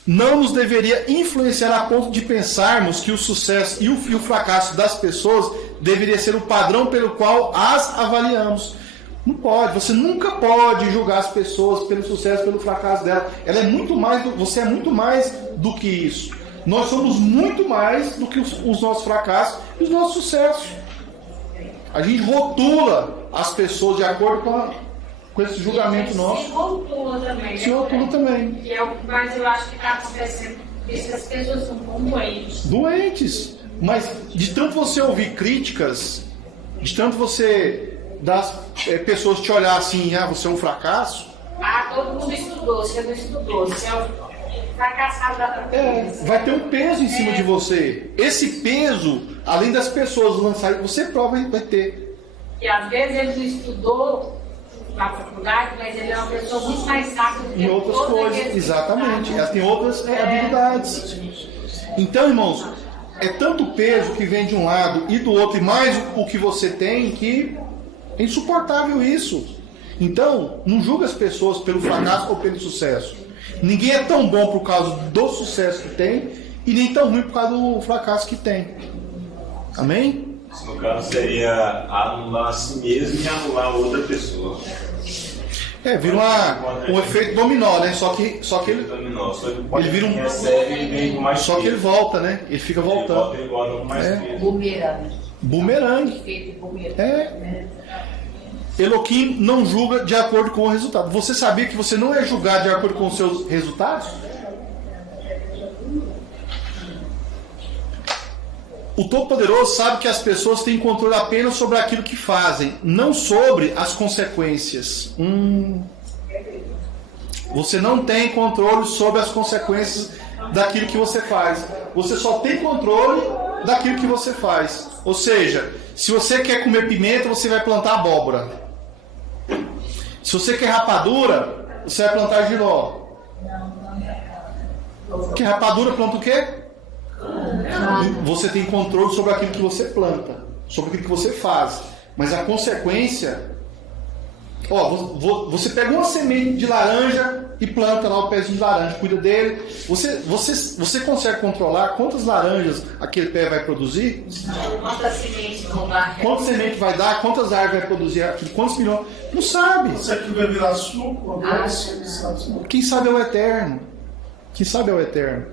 não nos deveria influenciar a ponto de pensarmos que o sucesso e o fracasso das pessoas deveria ser o padrão pelo qual as avaliamos. Não pode, você nunca pode julgar as pessoas pelo sucesso, pelo fracasso dela. Ela é muito mais, você é muito mais do que isso. Nós somos muito mais do que os nossos fracassos e os nossos sucessos. A gente rotula as pessoas de acordo com esse julgamento nosso. Se rotula também. Se rotula também. Mas eu acho que está acontecendo isso, as pessoas são doentes. Doentes. Mas de tanto você ouvir críticas, de tanto você das pessoas te olhar assim, você é um fracasso. Todo mundo estudou, você não estudou, você é um fracassado da cabeça. Vai ter um peso em cima de você. Esse peso, além das pessoas lançarem, você próprio vai ter. E às vezes ele não estudou na faculdade, mas ele é uma pessoa muito mais sábia do que em outras coisas. Exatamente. Ela tem outras habilidades. Então, irmãos, é tanto peso que vem de um lado e do outro, e mais o que você tem, que é insuportável isso. Então, não julga as pessoas pelo fracasso ou pelo sucesso. Ninguém é tão bom por causa do sucesso que tem e nem tão ruim por causa do fracasso que tem. Amém? No caso seria anular a si mesmo e anular a outra pessoa. Vira um efeito dominó, né? Só que ele Dominó. ele vira um. Recebe, ele vem com mais Só que ele volta, né? Ele fica voltando. Ele volta com mais peso. Bumerangue. Bumerangue. Efeito bumerangue. Elohim não julga de acordo com o resultado. Você sabia que você não é julgado de acordo com os seus resultados? O Todo-Poderoso sabe que as pessoas têm controle apenas sobre aquilo que fazem, não sobre as consequências. Você não tem controle sobre as consequências daquilo que você faz. Você só tem controle daquilo que você faz. Ou seja, se você quer comer pimenta, você vai plantar abóbora. Se você quer rapadura, você vai plantar jiló. Que rapadura planta o quê? Você tem controle sobre aquilo que você planta, sobre aquilo que você faz. Mas a consequência... você pega uma semente de laranja e planta lá o pezinho de laranja, cuida dele. Você consegue controlar quantas laranjas aquele pé vai produzir? Quantas sementes vão dar? Quantas sementes vai dar? Quantas árvores vai produzir aquilo? Quantos milhões? Não sabe. Isso aqui vai virar suco, Quem sabe é o Eterno. Quem sabe é o Eterno.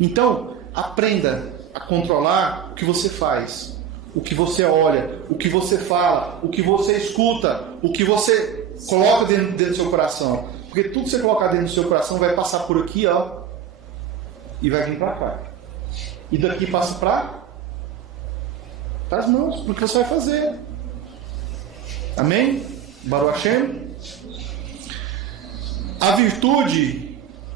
Então, aprenda a controlar o que você faz, o que você olha, o que você fala, o que você escuta, o que você coloca dentro do seu coração. Porque tudo que você colocar dentro do seu coração vai passar por aqui, ó, e vai vir para cá. E daqui passa para as mãos, porque você vai fazer. Amém? Baruch Hashem. A virtude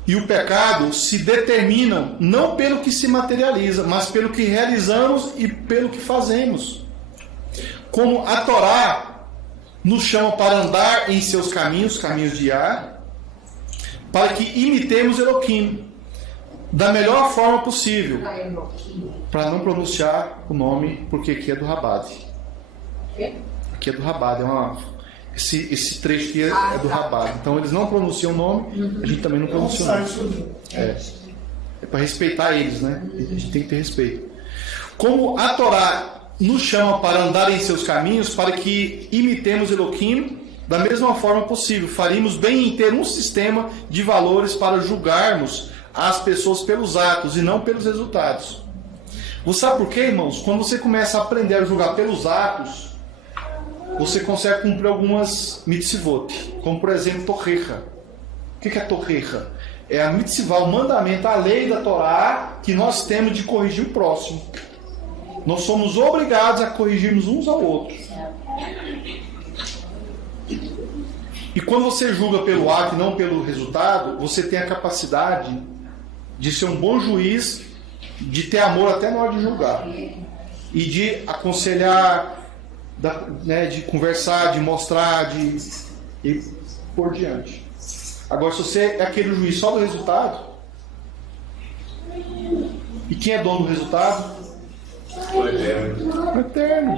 e o pecado se determinam não pelo que se materializa, mas pelo que realizamos e pelo que fazemos. Como a Torá nos chama para andar em seus caminhos, caminhos de ar, para que imitemos Elohim da melhor forma possível. Para não pronunciar o nome, porque aqui é do Rabad. Aqui é do Rabad, esse trecho aqui é do Rabad. Então eles não pronunciam o nome, a gente também não pronuncia o nome. É para respeitar eles, né? A gente tem que ter respeito. Como a Torá nos chama para andar em seus caminhos, para que imitemos Elohim da mesma forma possível, faríamos bem em ter um sistema de valores para julgarmos as pessoas pelos atos e não pelos resultados. Você sabe por quê, irmãos? Quando você começa a aprender a julgar pelos atos, você consegue cumprir algumas mitzvot, como por exemplo Torrecha. O que é Torrecha? É a mitzvah, o mandamento, a lei da Torá que nós temos de corrigir o próximo. Nós somos obrigados a corrigirmos uns ao outro. E quando você julga pelo ato e não pelo resultado, você tem a capacidade de ser um bom juiz, de ter amor até na hora de julgar. E de aconselhar, de conversar, de mostrar, e por diante. Agora, se você é aquele juiz só do resultado, e quem é dono do resultado? O Eterno. O Eterno.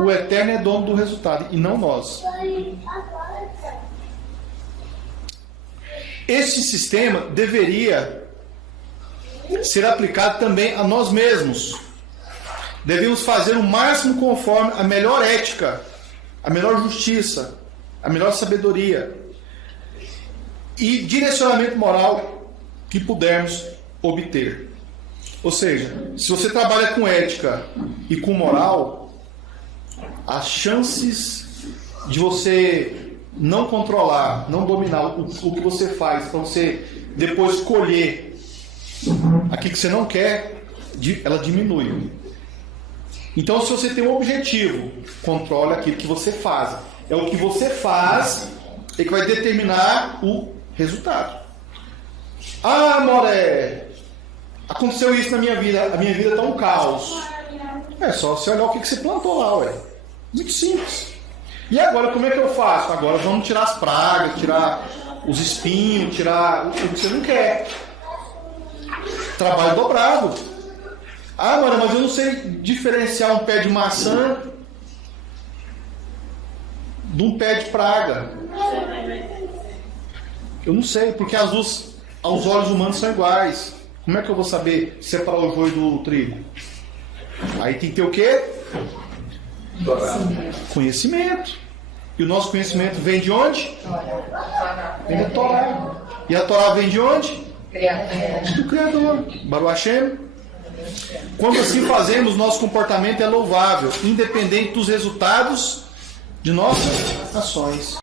O Eterno é dono do resultado e não nós. Este sistema deveria ser aplicado também a nós mesmos. Devemos fazer o máximo conforme a melhor ética, a melhor justiça, a melhor sabedoria e direcionamento moral que pudermos obter. Ou seja, se você trabalha com ética e com moral, as chances de você não controlar, não dominar o que você faz, para você depois colher aquilo que você não quer, ela diminui. Então, se você tem um objetivo, controle aquilo que você faz. É o que você faz que vai determinar o resultado. Ah, Moré, aconteceu isso na minha vida, a minha vida está um caos. É só você olhar o que você plantou lá, ué. Muito simples. E agora, como é que eu faço? Agora vamos tirar as pragas, tirar os espinhos, tirar o que você não quer. Trabalho dobrado. Ah, mano, mas eu não sei diferenciar um pé de maçã de um pé de praga. Eu não sei, porque as duas, aos olhos humanos, são iguais. Como é que eu vou saber separar o joio do trigo? Aí tem que ter o quê? Conhecimento. E o nosso conhecimento vem de onde? Vem da Torá. E a Torá vem de onde? Do Criador. Baruch Hashem. Quando assim fazemos, nosso comportamento é louvável, independente dos resultados de nossas ações.